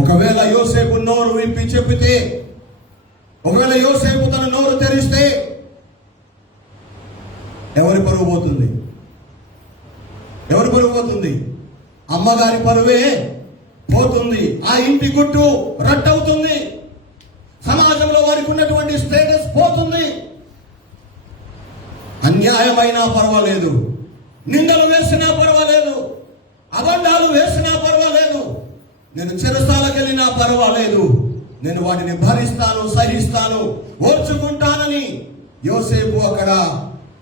ఒకవేళ యోసేపు నోరు విప్పి చెప్పితే, ఒకవేళ యోసేపు తన నోరు తెరిస్తే ఎవరి పరువు పోతుంది? ఎవరి పరువు పోతుంది? అమ్మగారి పరువే పోతుంది. ఆ ఇంటి గుట్టు రట్టవుతుంది. సమాజంలో వారికి ఉన్నటువంటి స్టేటస్ పోతుంది. అన్యాయమైనా పర్వాలేదు, నిందలు వేసినా పర్వాలేదు, అబండాలు వేసినా పర్వాలేదు, నేను చెరసాలకు వెళ్ళినా పర్వాలేదు, నేను వాటిని భరిస్తాను, సహిస్తాను, ఓర్చుకుంటానని యోసేపు అక్కడ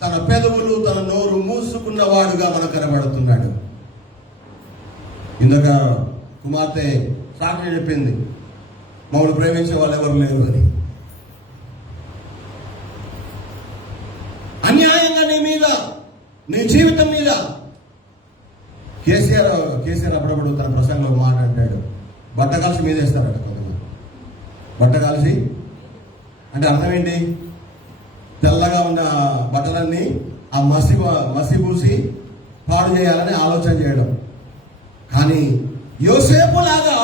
తన పెదవులు, తన నోరు మూసుకున్నవాడుగా మనకు కనబడుతున్నాడు. ఇందాక కుమార్తె సాక్షి చెప్పింది, మమ్మల్ని ప్రేమించే వాళ్ళు ఎవరు లేరు అని. అన్యాయంగా నీ మీద, నీ జీవితం మీద కేసీఆర్ అప్పుడప్పుడు తన ప్రసంగంలో మాట్లాడాడు, బట్ట కాల్చి మీదేస్తారట కొంతమంది. బట్ట కాల్చి అంటే అర్థం ఏంటి? తెల్లగా ఉన్న బట్టలన్నీ ఆ మసి పూసి పాడు చేయాలని ఆలోచన చేయడం. కానీ యోసేపు లాగా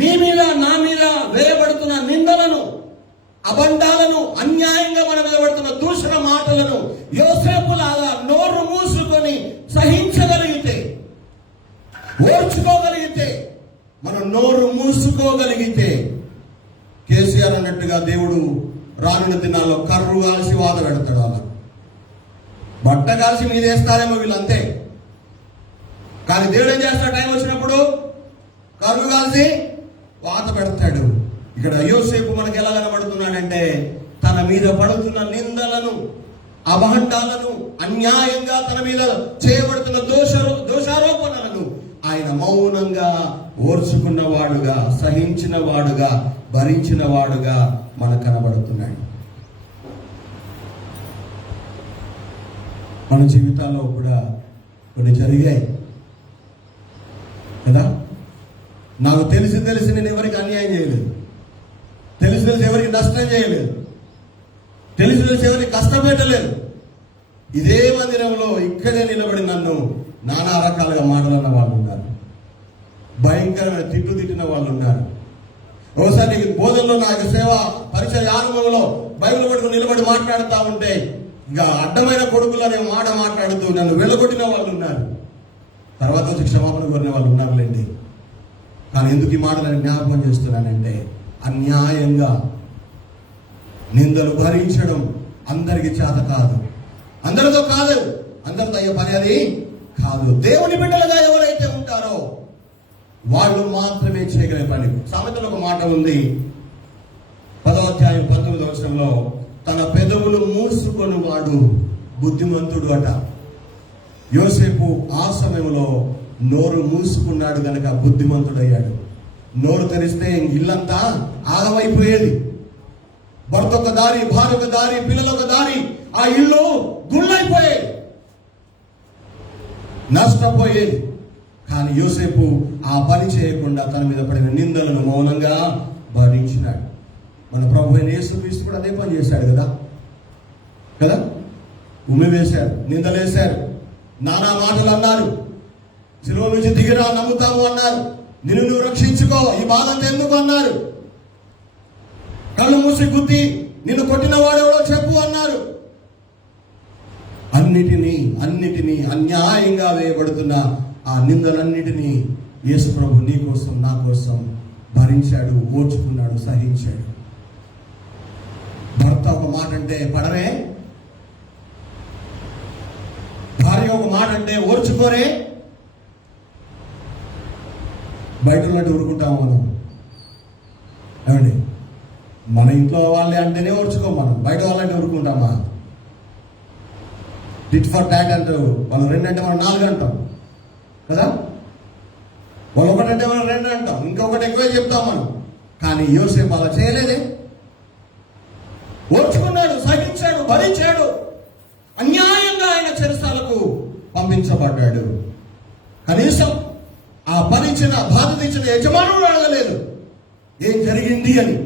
నీ మీద, నా మీద వేయబడుతున్న నిందలను, అబండాలను, అన్యాయంగా మన మీద పడుతున్న దూషణ మాటలను యోసేపు లాగా నోరు మూసుకొని సహించగలిగితే, ఓర్చుకోగలిగితే, మనం నోరు మూసుకోగలిగితే, కేసీఆర్ అన్నట్టుగా దేవుడు రానున్న దినాల్లో కర్రు కాల్చి వాత పెడతాడు. అలా బట్ట కాల్చి మీదేస్తారేమో వీళ్ళంతే. కానీ దేవుడు ఏం చేస్తాడు? టైం వచ్చినప్పుడు కర్రు కాల్చి వాత పెడతాడు. ఇక్కడ యోసేపు మనకు ఎలా కనబడుతున్నాడంటే, తన మీద పడుతున్న నిందలను, అభండాలను, అన్యాయంగా తన మీద చేయబడుతున్న దోషారోపణలను ఆయన మౌనంగా ఓర్చుకున్న వాడుగా, సహించిన వాడుగా, భరించిన వాడుగా మనకు కనబడుతున్నాడు. మన జీవితాల్లో కూడా కొన్ని జరిగాయి కదా. నాకు తెలిసి నేను ఎవరికి అన్యాయం చేయలేదు, తెలిసి ఎవరికి నష్టం చేయలేదు, తెలిసి ఎవరికి కష్టపెట్టలేదు. ఇదే మందిరంలో ఇక్కడే నిలబడి నన్ను నానా రకాలుగా మాటలన్న వాళ్ళు ఉన్నారు, భయంకరమైన తిట్టిన వాళ్ళు ఉన్నారు. ఒకసారి బోధనలో నా యొక్క సేవ పరిచయ అనుభవంలో బైబిల్ పట్టుకుని నిలబడి మాట్లాడుతూ ఉంటే ఇక అడ్డమైన కొడుకులు అనే మాట మాట్లాడుతూ నన్ను వెళ్ళగొట్టిన వాళ్ళు ఉన్నారు. తర్వాత వచ్చి క్షమాపణ కోరిన వాళ్ళు ఉన్నారులేండి. కానీ ఎందుకు ఈ మాటలను జ్ఞాపకం చేస్తున్నానంటే, అన్యాయంగా నిందలు భరించడం అందరికి చేత కాదు, అందరితో కాదు, అందరితో అయ్యే పని అది కాదు. దేవుని బిడ్డలుగా ఎవరైతే ఉంటారో వాళ్ళు మాత్రమే చేయగలిగే పని. సామెతలో ఒక మాట ఉంది, 10వ అధ్యాయం 19వ వచనంలో, తన పెదవులు మూసుకొని వాడు బుద్ధిమంతుడు అట. యోసేపు ఆ సమయంలో నోరు మూసుకున్నాడు గనక బుద్ధిమంతుడయ్యాడు. నోరు తెరిస్తే ఇల్లంతా ఆగమైపోయేది. భర్త ఒక దారి, భార్య ఒక దారి, పిల్లలు ఒక దారి, ఆ ఇల్లు గుళ్ళైపోయేది, నష్టపోయేది. కానీ యోసేపు ఆ పని చేయకుండా తన మీద పడిన నిందలను మౌనంగా భరించినాడు. మన ప్రభు అయిన యేసుక్రీస్తు కూడా అదే పని చేశాడు కదా. ఉమ్మి వేశారు, నిందలేశారు, నానా మాటలు అన్నారు, శిలువ నుంచి దిగిరా నమ్ముతాము అన్నారు, నిన్ను నువ్వు రక్షించుకో, ఈ బాధ అంతా ఎందుకు అన్నారు, కళ్ళు మూసి గుద్ది నిన్ను కొట్టిన వాడెవడో చెప్పు అన్నారు. అన్నిటినీ అన్యాయంగా వేయబడుతున్న ఆ నిందలన్నిటినీ యేసు ప్రభు నీ కోసం నా కోసం భరించాడు, ఓర్చుకున్నాడు, సహించాడు. భర్త ఒక మాట అంటే పడరే, భార్య ఒక మాట అంటే ఓర్చుకోరే. బయట ఉన్నట్టు ఊరుకుంటాము మనం. ఏమండి, మన ఇంట్లో వాళ్ళే అంటేనే ఓర్చుకోం, మనం బయట వాళ్ళంటే ఊరుకుంటామా? టిట్ ఫర్ టాట్ అంటారు, వాళ్ళు 2 అంటే మనం 4 అంటాం కదా. వాళ్ళు 1 అంటే మనం 2 అంటాం, ఇంకొకటి ఎక్కువే చెప్తాం మనం. కానీ యోసేపు అలా చేయలేదే, ఓర్చుకున్నాడు, సహించాడు, భరించాడు. అన్యాయంగా ఆయన చెరసాలకు పంపించబడ్డాడు. కనీసం ఆ భరించిన బాధ ఇచ్చిన యజమానుడు అడగలేదు ఏం జరిగింది అని.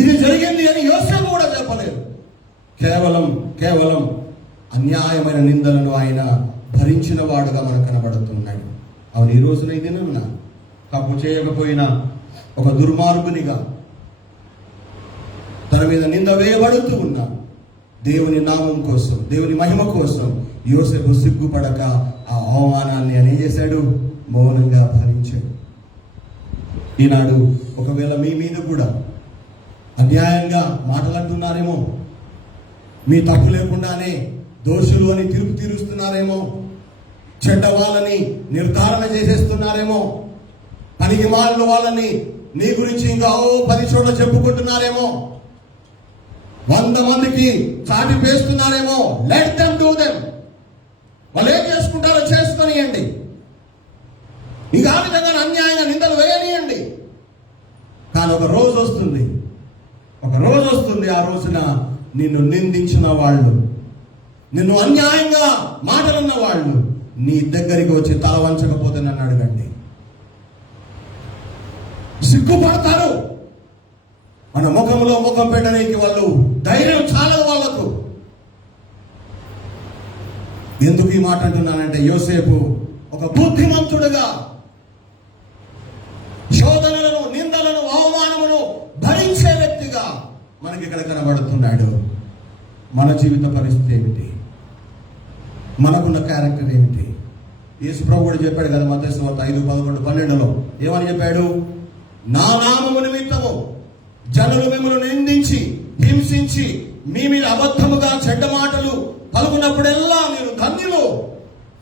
ఇది జరిగింది అని యోసేపు కూడా చెప్పలేదు. కేవలం అన్యాయమైన నిందలను ఆయన భరించిన వాడుగా మనకు కనబడుతున్నాడు. అవును, ఈ రోజున ఇది తప్పు చేయకపోయినా ఒక దుర్మార్గునిగా తన మీద నింద వేయబడుతూ ఉన్నా దేవుని నామం కోసం, దేవుని మహిమ కోసం యోసేపు సిగ్గుపడక ఆ అవమానాన్ని అని చేశాడు, మౌనంగా భరించాడు. ఈనాడు ఒకవేళ మీ మీద కూడా అన్యాయంగా మాటలంటున్నారేమో, మీ తప్పు లేకుండానే దోషులు అని తీర్పు తీరుస్తున్నారేమో, చెడ్డ వాళ్ళని నిర్ధారణ చేసేస్తున్నారేమో, పనికి మాలిన వాళ్ళని నీ గురించి ఇంకా 10 చోట్ల చెప్పుకుంటున్నారేమో, 100 మందికి చాటి పేస్తున్నారేమో. Let them do them. వాళ్ళు ఏం చేసుకుంటారో చేసుకొనియండి. ఇంకా ఆ విధంగా అన్యాయంగా నిందలు వేయనియండి. కానీ ఒక రోజు వస్తుంది, ఆ రోజున నిన్ను నిందించిన వాళ్ళు, నిన్ను అన్యాయంగా మాటలున్న వాళ్ళు నీ దగ్గరికి వచ్చి తల వంచకపోతే నన్ను అడగండి. సిగ్గుపడతారు. మన ముఖంలో ముఖం పెట్టడానికి వాళ్ళు ధైర్యం చాలదు వాళ్ళకు. ఎందుకు ఈ మాట అంటున్నానంటే, యోసేపు ఒక బుద్ధిమంతుడుగా శోధనలను, నిందలను, అవమానమును భరించే వ్యక్తిగా మనకి ఇక్కడ కనబడుతున్నాడు. మన జీవిత పరిస్థితి ఏమిటి? మనకున్న క్యారెక్టర్ ఏమిటి? యేసు ప్రభు కూడా చెప్పాడు కదా, మత్తయి సువార్త 5:11-12లో ఏమని చెప్పాడు? నా నామము నిమిత్తము జనులు మిమ్మల్ని నిందించి, హింసించి, మీ మీద అబద్ధముగా చెడ్డ మాటలు పలుకున్నప్పుడెల్లా మీరు ధన్యులు,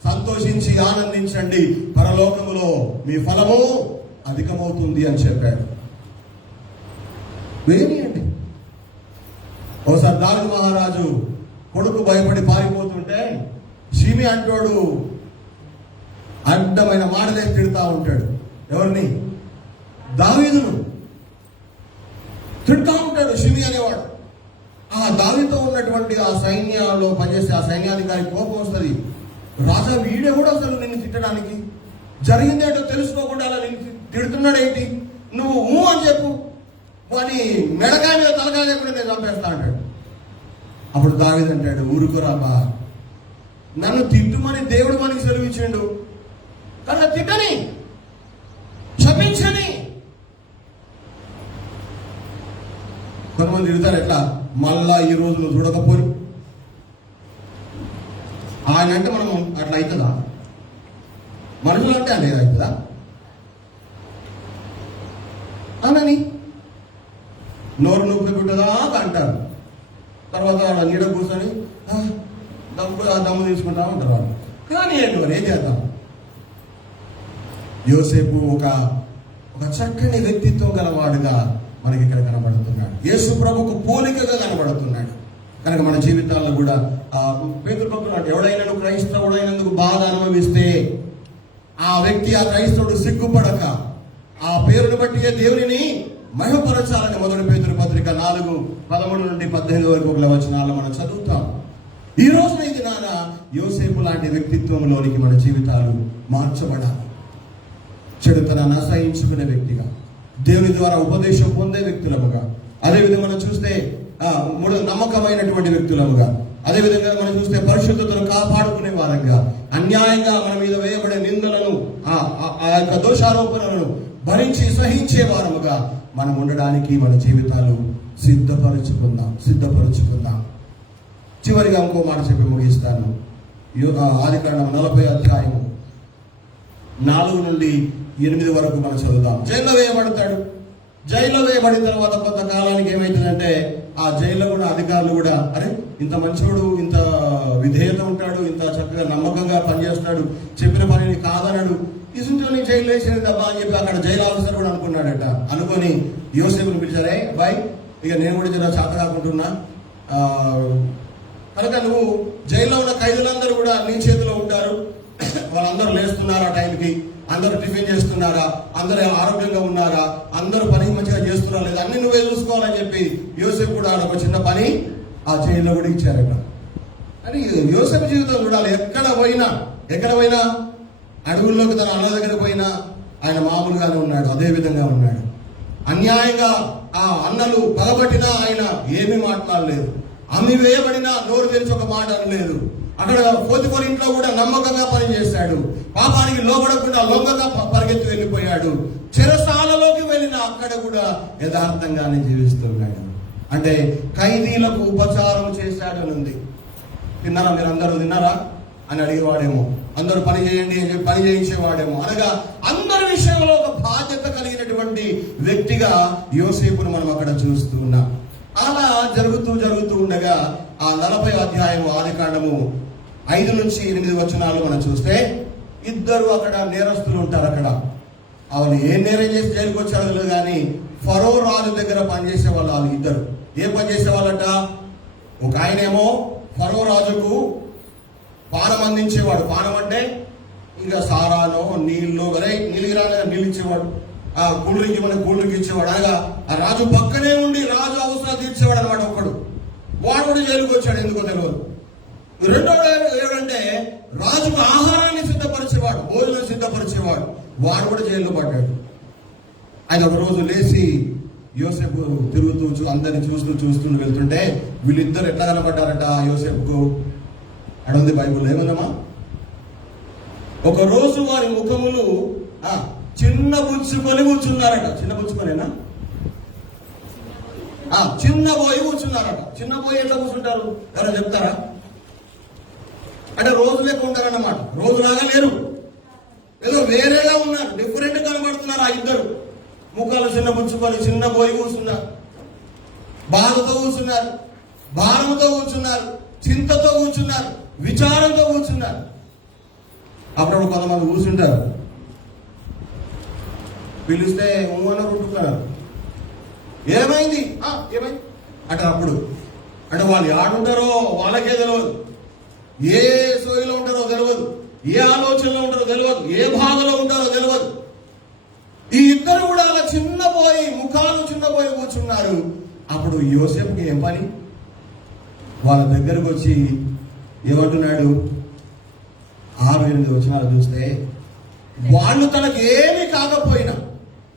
సంతోషించి ఆనందించండి, పరలోకములో మీ ఫలము అధికమవుతుంది అని చెప్పాడు. వేరేయండి. ఓసారి దావీదు మహారాజు కొడుకు భయపడి పారిపోతుంటే షిమి అంటోడు అడ్డమైన మాటలే తిడతా ఉంటాడు. ఎవరిని? దావీదును తిడతా ఉంటాడు షిమి అనేవాడు. ఆ దావీదుతో ఉన్నటువంటి ఆ సైన్యంలో పనిచేసే ఆ సైన్యాధికారి కోపం వస్తుంది. రాజా, వీడే కూడా అసలు నిన్ను తిట్టడానికి, జరిగిందేటో తెలుసుకోకుండా అలా నిన్ను తిడుతున్నాడేంటి, నువ్వు అని చెప్పు, వాని మెడకాయ మీద తలకాయ లేకుండా నేను చంపేస్తా అంటాడు. అప్పుడు దావీదు అంటాడు, ఊరుకురాబా, నన్ను తిట్టుమని దేవుడు మనకి సెలవిచ్చిండు, కానీ తిట్టని, క్షమించని. కొంతమంది తిడతారు, ఎట్లా మళ్ళా ఈ రోజు నువ్వు చూడకపోయి ఆయన అంటే మనం అట్లా అవుతుందా? మనుషులు అంటే అనేది అవుతుందా అనని నోరు నొప్పి పుట్టదా అంటారు. తర్వాత నీడ కూర్చొని దమ్ము తీసుకుంటా ఉంటారు వాళ్ళు. కానీ ఏంటి మరి ఏం చేద్దాం? యోసేపు ఒక చక్కని వ్యక్తిత్వం గలవాడుగా మనకి ఇక్కడ కనబడుతున్నాడు. యేసు ప్రభుకు పోలికగా కనబడుతున్నాడు. కనుక మన జీవితాల్లో కూడా పేతురు భక్తుడు ఎవడైనా క్రైస్తవుడైనందుకు బాధ అనుభవిస్తే ఆ వ్యక్తి, ఆ క్రైస్తవుడు సిగ్గుపడక ఆ పేరుని బట్టి దేవునిని మహిమపరచాలని మొదటి పేతురు పత్రిక 4:13-18 వరకు ఒక వచనాల్లో మనం చదువుతాం. ఈ రోజున ఇది నాన్న యోసేపు లాంటి వ్యక్తిత్వంలోనికి మన జీవితాలు మార్చబడాలి. చెడుతనాన్ని అసహించుకునే వ్యక్తిగా, దేవుని ద్వారా ఉపదేశం పొందే వ్యక్తులముగా, అదేవిధంగా మనం చూస్తే నమ్మకమైనటువంటి వ్యక్తులముగా, అదేవిధంగా మనం చూస్తే పరిశుద్ధతను కాపాడుకునే వారంగా, అన్యాయంగా మన మీద వేయబడే నిందలను ఆ యొక్క దోషారోపణలను భరించి సహించే వారముగా మనం ఉండడానికి మన జీవితాలు సిద్ధపరుచుకుందాం. చివరిగా ఇంకో మాట చెప్పి ముగిస్తాను. ఆదికాండం 40 అధ్యాయం 4 నుండి 8 వరకు మనం చదువుదాం. జైల్లో వేయబడతాడు. జైల్లో వేయబడిన తర్వాత కొంతకాలానికి ఏమైతుందంటే ఆ జైల్లో కూడా అధికారులు కూడా, అరే ఇంత మంచోడు, ఇంత విధేయత ఉంటాడు, ఇంత చక్కగా నమ్మకంగా పనిచేస్తాడు, చెప్పిన పనిని కాదన్నాడు, ఇసుంటోని జైలు వేసేది దబ్బా అని చెప్పి అక్కడ జైలు ఆఫీసర్ కూడా అనుకున్నాడట. అనుకొని యోసేపుని పిలిచారే, బాయ్ ఇక నేను కూడా జర చేత కాకుంటున్నా, కనుక నువ్వు జైల్లో ఉన్న ఖైదీలందరూ కూడా నీ చేతిలో ఉంటారు, వాళ్ళందరూ లేస్తున్నారా టైంకి, అందరూ టిఫిన్ చేస్తున్నారా, అందరూ ఆరోగ్యంగా ఉన్నారా, అందరూ పని మంచిగా చేస్తున్నారా లేదా అన్ని నువ్వే చూసుకోవాలని చెప్పి యోసేపు కూడా ఒక చిన్న పని ఆ జైల్లో కూడా ఇచ్చారట. అని యోసేపు జీవితం చూడాలి. ఎక్కడ పోయినా అడవుల్లోకి తన అన్న దగ్గర పోయినా ఆయన మామూలుగానే ఉన్నాడు, అదే విధంగా ఉన్నాడు. అన్యాయంగా ఆ అన్నలు పగబట్టినా ఆయన ఏమీ మాట్లాడలేదు, అమ్మి వేయబడినా నోరు తెరిచి ఒక మాట అనలేదు. అక్కడ పోతిఫర్ ఇంట్లో కూడా నమ్మకంగా పనిచేశాడు, పాపానికి లోబడకుండా లొంగగా పరిగెత్తి వెళ్ళిపోయాడు. చెరసాలలోకి వెళ్ళిన అక్కడ కూడా యథార్థంగానే జీవిస్తున్నాడు. అంటే ఖైదీలకు ఉపచారం చేశాడని ఉంది. తిన్నారా మీరు అందరూ తిన్నారా అని అడిగేవాడేమో, అందరూ పని చేయండి అని చెప్పి పని చేయించేవాడేమో. అనగా అందరి విషయంలో ఒక బాధ్యత కలిగినటువంటి వ్యక్తిగా యోసేపును మనం అక్కడ చూస్తూ ఉన్నాం. అలా జరుగుతూ ఉండగా ఆ 40 అధ్యాయం ఆదికాండము 5 నుంచి 8 వచనాలు మనం చూస్తే ఇద్దరు అక్కడ నేరస్తులు ఉంటారు. అక్కడ వాళ్ళు ఏం నేరం చేసి జైలుకి వచ్చారో తెలియదు కానీ ఫరో రాజు దగ్గర పనిచేసే వాళ్ళు ఇద్దరు. ఏం పనిచేసే వాళ్ళట? ఒక ఆయనేమో ఫరో రాజుకు పానం అందించేవాడు. పానం అంటే ఇంకా సారానో నీళ్ళు, నీళ్ళు ఇచ్చేవాడు. ఆ కూల్ డ్రింక్ మనకు కూల్ డ్రింక్ ఇచ్చేవాడు. అనగా ఆ రాజు పక్కనే ఉండి రాజు అవసరాలు తీర్చేవాడు అనమాట. ఒకడు వాడు కూడా జైలుకి వచ్చాడు, ఎందుకో తెలియదు. రెండోడు ఎవరంటే రాజుకు ఆహారాన్ని సిద్ధపరిచేవాడు, భోజనం సిద్ధపరిచేవాడు. వాడు కూడా జైల్లో పడ్డాడు. ఆయన ఒక రోజు లేచి యోసేపు తిరుగుతూ అందరిని చూస్తూ వెళ్తుంటే వీళ్ళిద్దరు ఎట్లా కనపడ్డారట యోసేపుకు? అడుంది బైబుల్ ఏమన్నామా? ఒక రోజు వారి ముఖములు చిన్న బుచ్చుకొని కూర్చున్నారట. చిన్న బుచ్చుకొనేనా? చిన్న పోయి కూర్చున్నారట. చిన్న పోయి ఎట్లా కూర్చుంటారు ఎవరైనా చెప్తారా? అంటే రోజు లెక్క ఉంటారన్నమాట. రోజులాగా లేరు, ఏదో వేరేగా ఉన్నారు, డిఫరెంట్ కనబడుతున్నారు. ఆ ఇద్దరు ముఖాలు చిన్న బుచ్చుకొని చిన్న పోయి కూర్చున్నారు, బాధతో కూర్చున్నారు, భారంతో కూర్చున్నారు, చింతతో కూర్చున్నారు, విచారంతో కూర్చున్నారు. అప్పుడు కొంతమంది కూర్చుంటారు, పిలిస్తే ఊమన రుట్టుకున్నారు. ఏమైంది అంటే అప్పుడు అంటే వాళ్ళు ఆడుంటారో వాళ్ళకే తెలియదు, ఏ సోయిలో ఉంటారో తెలియదు, ఏ ఆలోచనలో ఉంటారో తెలియదు, ఏ బాధలో ఉంటారో తెలియదు. ఈ ఇద్దరు కూడా అలా ముఖాలు చిన్నపోయి కూర్చున్నారు. అప్పుడు యోసేపుకి ఏం పని? వాళ్ళ దగ్గరకు వచ్చి ఏమంటున్నాడు? 6-8 వచనాలు చూస్తే వాళ్ళు తనకు ఏమి కాకపోయినా,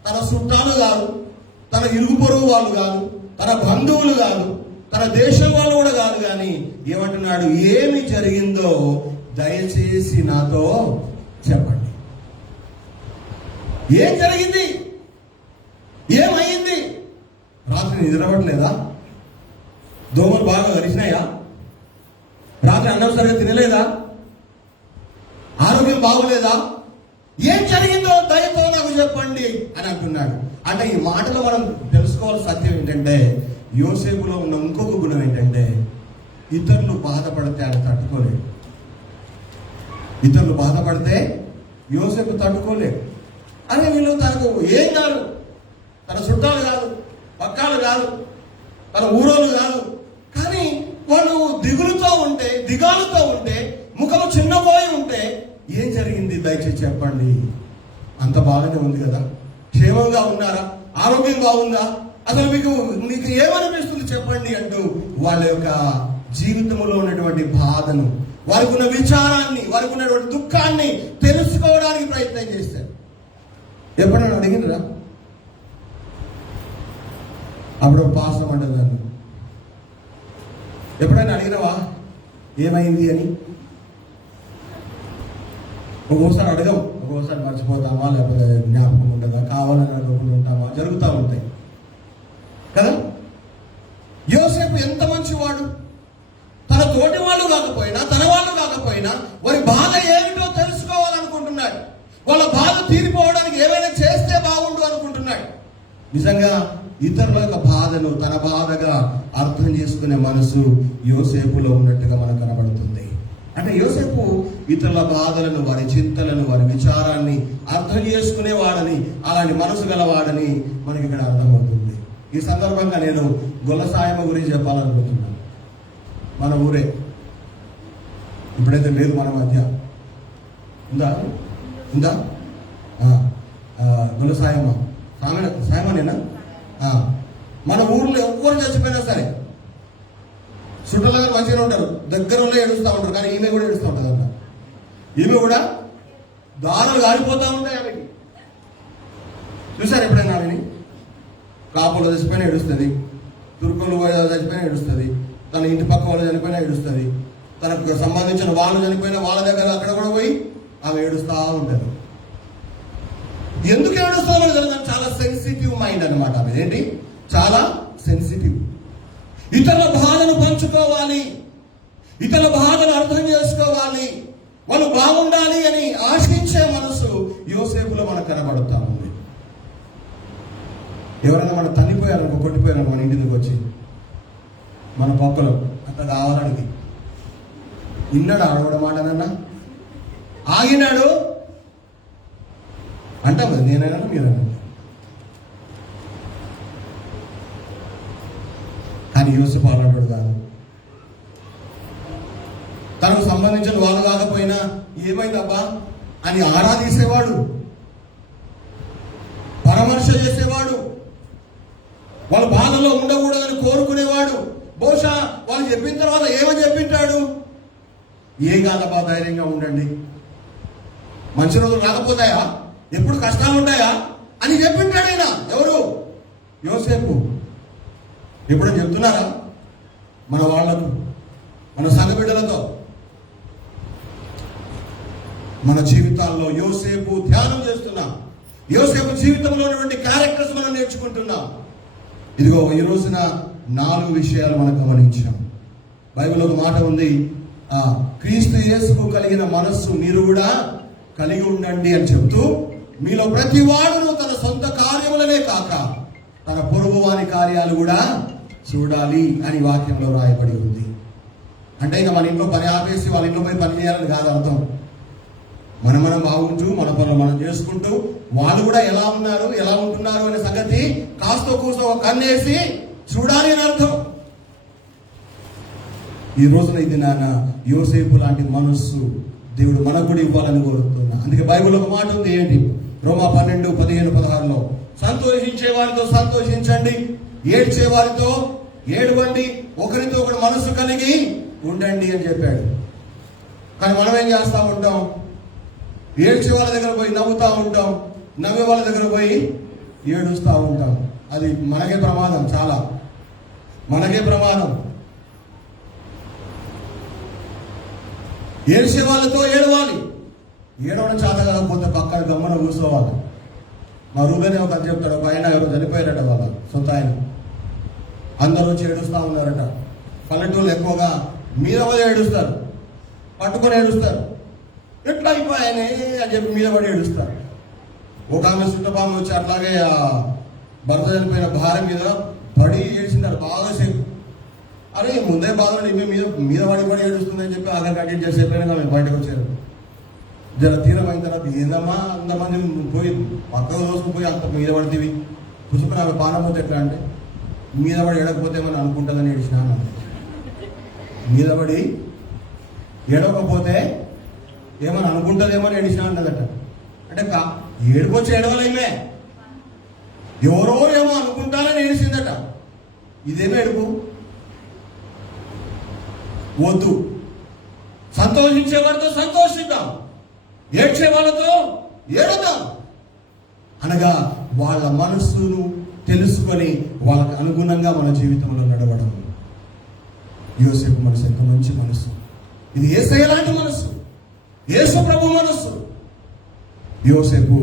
తన చుట్టాలు కాదు, తన ఇరుగు పొరుగు వాళ్ళు కాదు, తన బంధువులు కాదు, తన దేశం వాళ్ళు కూడా కాదు, కానీ ఏమంటున్నాడు? ఏమి జరిగిందో దయచేసి నాతో చెప్పండి. ఏం జరిగింది? ఏమైంది? రాత్రి నిద్రపడలేదా? దోమలు బాగా గరిచినాయా? రాత్రి అన్నం సరిగ్గా తినలేదా? ఆరోగ్యం బాగోలేదా? ఏం జరిగిందో దయతో నాకు చెప్పండి అని అంటున్నాడు. అంటే ఈ మాటలో మనం తెలుసుకోవాల్సిన సత్యం ఏంటంటే, యోసేపులో ఉన్న ఇంకొక గుణం ఏంటంటే, ఇతరులు బాధపడితే ఆయన తట్టుకోలేడు. ఇతరులు బాధపడితే యోసేపు తట్టుకోలేడు. అని వీళ్ళు తనకు ఏం కాదు, తన చుట్టాలు కాదు, పక్కాలు కాదు, తన ఊరోళ్ళు కాదు, కానీ వాళ్ళు దిగులుతో ఉంటే, దిగాలుతో ఉంటే, ముఖము చిన్నపోయి ఉంటే, ఏం జరిగింది దయచేసి చెప్పండి. అంత బాగానే ఉంది కదా, క్షేమంగా ఉన్నారా, ఆరోగ్యం బాగుందా, అసలు మీకు ఏమనిపిస్తుంది చెప్పండి అంటూ వాళ్ళ యొక్క జీవితంలో ఉన్నటువంటి బాధను, వారికి ఉన్న విచారాన్ని, వారికి ఉన్నటువంటి దుఃఖాన్ని తెలుసుకోవడానికి ప్రయత్నం చేశారు. ఎప్పుడైనా అడిగినరా? అప్పుడు పాస్టర్ అంటే దాన్ని ఎప్పుడైనా అడిగినవా ఏమైంది అని? ఒక్కోసారి అడగం, ఒక్కోసారి మర్చిపోతామా, లేకపోతే జ్ఞాపకం ఉండదా, కావాలని అడగకుండా ఉంటామా, జరుగుతూ ఉంటాయి కదా. యోసేపు ఎంత మంచివాడు! తన తోటి వాళ్ళు కాకపోయినా, తన వాళ్ళు కాకపోయినా వారి బాధ ఏమిటో తెలుసుకోవాలనుకుంటున్నాడు. వాళ్ళ బాధ తీరిపోవడానికి ఏమైనా చేస్తే బాగుండు అనుకుంటున్నాడు. నిజంగా ఇతరుల యొక్క బాధను తన బాధగా అర్థం చేసుకునే మనసు యోసేపులో ఉన్నట్టుగా మనకు కనబడుతుంది. అంటే యోసేపు ఇతరుల బాధలను, వారి చింతలను, వారి విచారాన్ని అర్థం చేసుకునేవాడని, అలాంటి మనసు గలవాడని మనకి ఇక్కడ అర్థమవుతుంది. ఈ సందర్భంగా నేను గొల్లసాయమ్మ గురించి చెప్పాలనుకుంటున్నాను. మన ఊరే, ఇప్పుడైతే లేదు మన మధ్య. ఉందా? గొల్లసాయమ్మ సాయమనేనా? మన ఊర్లో ఎవ్వరు చచ్చిపోయినా సరే చుట్టాల మంచిగా ఉంటారు, దగ్గరలో ఏడుస్తూ ఉంటారు. కానీ ఈమె కూడా ఏడుస్తూ ఉంటుంది అన్న. ఈమె కూడా దారులు కాలిపోతూ ఉంటాయి ఆమెకి. చూసారు ఎప్పుడైనా ఆమెని? కాపులో చచ్చిపోయినా ఏడుస్తుంది, తుర్కులు చచ్చిపోయినా ఏడుస్తుంది, తన ఇంటి పక్క వాళ్ళు చనిపోయినా ఏడుస్తుంది, తనకు సంబంధించిన వాళ్ళు చనిపోయినా వాళ్ళ దగ్గర అక్కడ కూడా పోయి ఆమె ఏడుస్తూ ఉంటుంది. ఎందుకు ఏడుస్తామో తెలుసు, చాలా సెన్సిటివ్ మైండ్ అనమాట. ఆమె ఏంటి, చాలా సెన్సిటివ్. ఇతరుల బాధను పంచుకోవాలి, ఇతరుల బాధను అర్థం చేసుకోవాలి, వాళ్ళు బాగుండాలి అని ఆశించే మనసు యోసేపులో మనకు కనబడుతూ ఉంది. ఎవరైనా మనం తన్నిపోయారనుకో, కొట్టిపోయారనుకో, మన ఇంటికి వచ్చి మన పక్కలో అంత కావాలనికి ఇన్నాడు ఆడవడం మాటనన్నా ఆగినాడు అంటాం కదా, నేనైనా మీరైనా. కానీ యోసేపు అలాంటి కాదు. తనకు సంబంధించిన వాళ్ళు కాకపోయినా ఏమైందబ్బా అని ఆరాధించేవాడు, పరామర్శ చేసేవాడు, వాళ్ళ బాధలో ఉండకూడదని కోరుకునేవాడు. బహుశా వాళ్ళు చెప్పిన తర్వాత ఏమని చెప్పింటాడు, ఏం కాదబ్బా, ధైర్యంగా ఉండండి, మంచి రోజులు రాకపోతాయా, ఎప్పుడు కష్టాలు ఉంటాయా అని చెప్పింటాడు ఆయన. ఎవరు? యోసేపు. ఎప్పుడో చెప్తున్నారా మన వాళ్లకు, మన సంఘ బిడ్డలతో? మన జీవితాల్లో యోసేపు ధ్యానం చేస్తున్నాం, యోసేపు జీవితంలో ఉన్నటువంటి క్యారెక్టర్స్ మనం నేర్చుకుంటున్నాం. ఇదిగో ఈ రోజున 4 విషయాలు మనం గమనించాం. బైబిల్లో ఒక మాట ఉంది, క్రీస్తు యేసుకు కలిగిన మనస్సు మీరు కూడా కలిగి ఉండండి అని చెప్తూ, మీలో ప్రతి వాడును తన సొంత కార్యములనే కాక తన పొరుగు వాని కార్యాలు కూడా చూడాలి అని వాక్యంలో రాయబడి ఉంది. అంటే ఇక మన ఇంట్లో పని ఆపేసి వాళ్ళ ఇంట్లో పోయి పని చేయాలని కాదు అర్థం. మనం బాగుంటూ మన పనులు మనం చేసుకుంటూ వాళ్ళు కూడా ఎలా ఉన్నారు, ఎలా ఉంటున్నారు అనే సంగతి కాస్త కూస్తో ఒక కన్నేసి చూడాలి అని అర్థం. ఈ రోజున ఇది నాన్న యోసేపు లాంటి మనస్సు దేవుడు మనకు కూడా ఇవ్వాలని కోరుతున్నా. అందుకే బైబిల్ ఒక మాట ఉంది, ఏంటి? రోమా 12:15-16లో సంతోషించే వారితో సంతోషించండి, ఏడ్చే వారితో ఏడవండి, ఒకరితో ఒకరు మనసు కలిగి ఉండండి అని చెప్పాడు. కానీ మనం ఏం చేస్తూ ఉంటాం? ఏడ్చే వాళ్ళ దగ్గర పోయి నవ్వుతూ ఉంటాం, నవ్వే వాళ్ళ దగ్గర పోయి ఏడుస్తూ ఉంటాం. అది మనకే ప్రమాదం, చాలా మనకే ప్రమాదం. ఏడ్చే వాళ్ళతో ఏడవాలి, ఏడవడం చేత కాకపోతే పక్కన గమ్మన కూర్చోవాలి. మా రూబేనే ఒక చెప్తాడు, ఒక ఆయన ఎవరు చనిపోయారట, వాళ్ళ సొంత ఆయన. అందరూ వచ్చి ఏడుస్తూ ఉన్నారట. పల్లెటూళ్ళు ఎక్కువగా మీద పడి ఏడుస్తారు, పట్టుకొని ఏడుస్తారు, ఎట్లా అయిపోయానే అని చెప్పి మీద పడి ఏడుస్తారు. ఒక ఆమె చుట్టపాము వచ్చి అట్లాగే ఆ భర్త చనిపోయిన భార్య మీద పడి ఏడ్చింటారు బాగా సేపు. అరే ముందే బాధలు మీద పడి ఏడుస్తుందని చెప్పి ఆధార్ కంటిన్యూ చేసేపోయినా మేము బయటకు వచ్చారు. జర తీరం అయిన తర్వాత ఏందమ్మా అంతమంది పోయి పక్కకు దోసుకుపోయి అంత మీద పడితేవి పుచ్చుకుని ఆమె పానం పోతే ఎట్లా అంటే, మీద పడి ఏడకపోతే ఏమని అనుకుంటుందని ఏడిచిన. మీద పడి ఏడవకపోతే ఏమని అనుకుంటుందేమని ఏడిచిన అన్నదట. అంటే ఏడుకొచ్చి ఏడవలేమే, ఎవరో ఏమో అనుకుంటానని ఏడిచిందట. ఇదేమో ఏడుపు వద్దు. సంతోషించే వారితో సంతోషిద్దాం, ఏడ్చే వాళ్ళతో ఏడుద్దాం. అనగా వాళ్ళ మనస్సును తెలుసుకొని వాళ్ళకు అనుగుణంగా మన జీవితంలో నడవడం. యోసేపు మనసు ఎంత మంచి మనసు! ఇది యేసయ్య లాంటి మనసు, యేసు ప్రభు మనసు. యోసేపు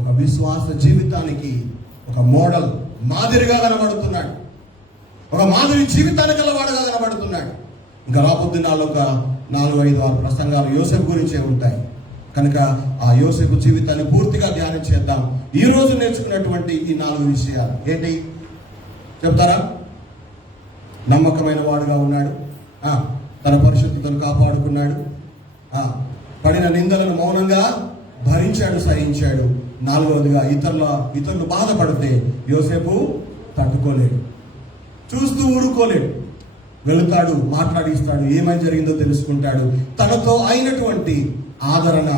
ఒక విశ్వాస జీవితానికి ఒక మోడల్, మాదిరిగా కనబడుతున్నాడు. ఒక మాదిరి జీవితానికి గలవాడుగా కనబడుతున్నాడు. ఇంకా రాబోద్దు నాలో ఒక 4-5-6 ప్రసంగాలు యోసేపు గురించే ఉంటాయి. కనుక ఆ యోసేపు జీవితాన్ని పూర్తిగా ధ్యానం చేద్దాం. ఈ రోజు నేర్చుకున్నటువంటి ఈ 4 విషయాలు ఏంటి చెప్తారా? నమ్మకమైన వాడుగా ఉన్నాడు, తన పరిశుద్ధతను కాపాడుకున్నాడు, పడిన నిందలను మౌనంగా భరించాడు, సహించాడు. 4వదిగా ఇతరులు బాధపడితే యోసేపు తట్టుకోలేడు, చూస్తూ ఊరుకోలేడు. వెళుతాడు, మాట్లాడిస్తాడు, ఏమని జరిగిందో తెలుసుకుంటాడు. తనతో అయినటువంటి ఆదరణ,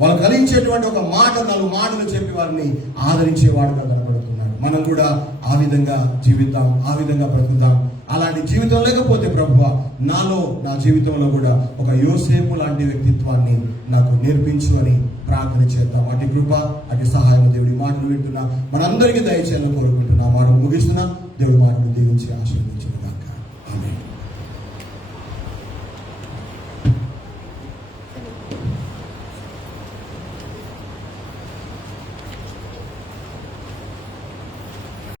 వాళ్ళు కలిగించేటువంటి ఒక మాట, 4 మాటలు చెప్పి వారిని ఆదరించేవాడుగా కనబడుతున్నాడు. మనం కూడా ఆ విధంగా జీవిద్దాం, ఆ విధంగా బ్రతుకుదాం. అలాంటి జీవితం లేకపోతే ప్రభువా, నా జీవితంలో కూడా ఒక యోసేపు లాంటి వ్యక్తిత్వాన్ని నాకు నేర్పించు అని ప్రార్థన చేద్దాం. అటు కృప, అటు సహాయం దేవుడి మాటలు వింటున్నా మనందరికీ దయచేయాలని కోరుకుంటున్నా. మనం ముగిస్తున్నా. దేవుడి మాటలు దీవించి ఆశీర్వదించును గాక. ఆమేన్.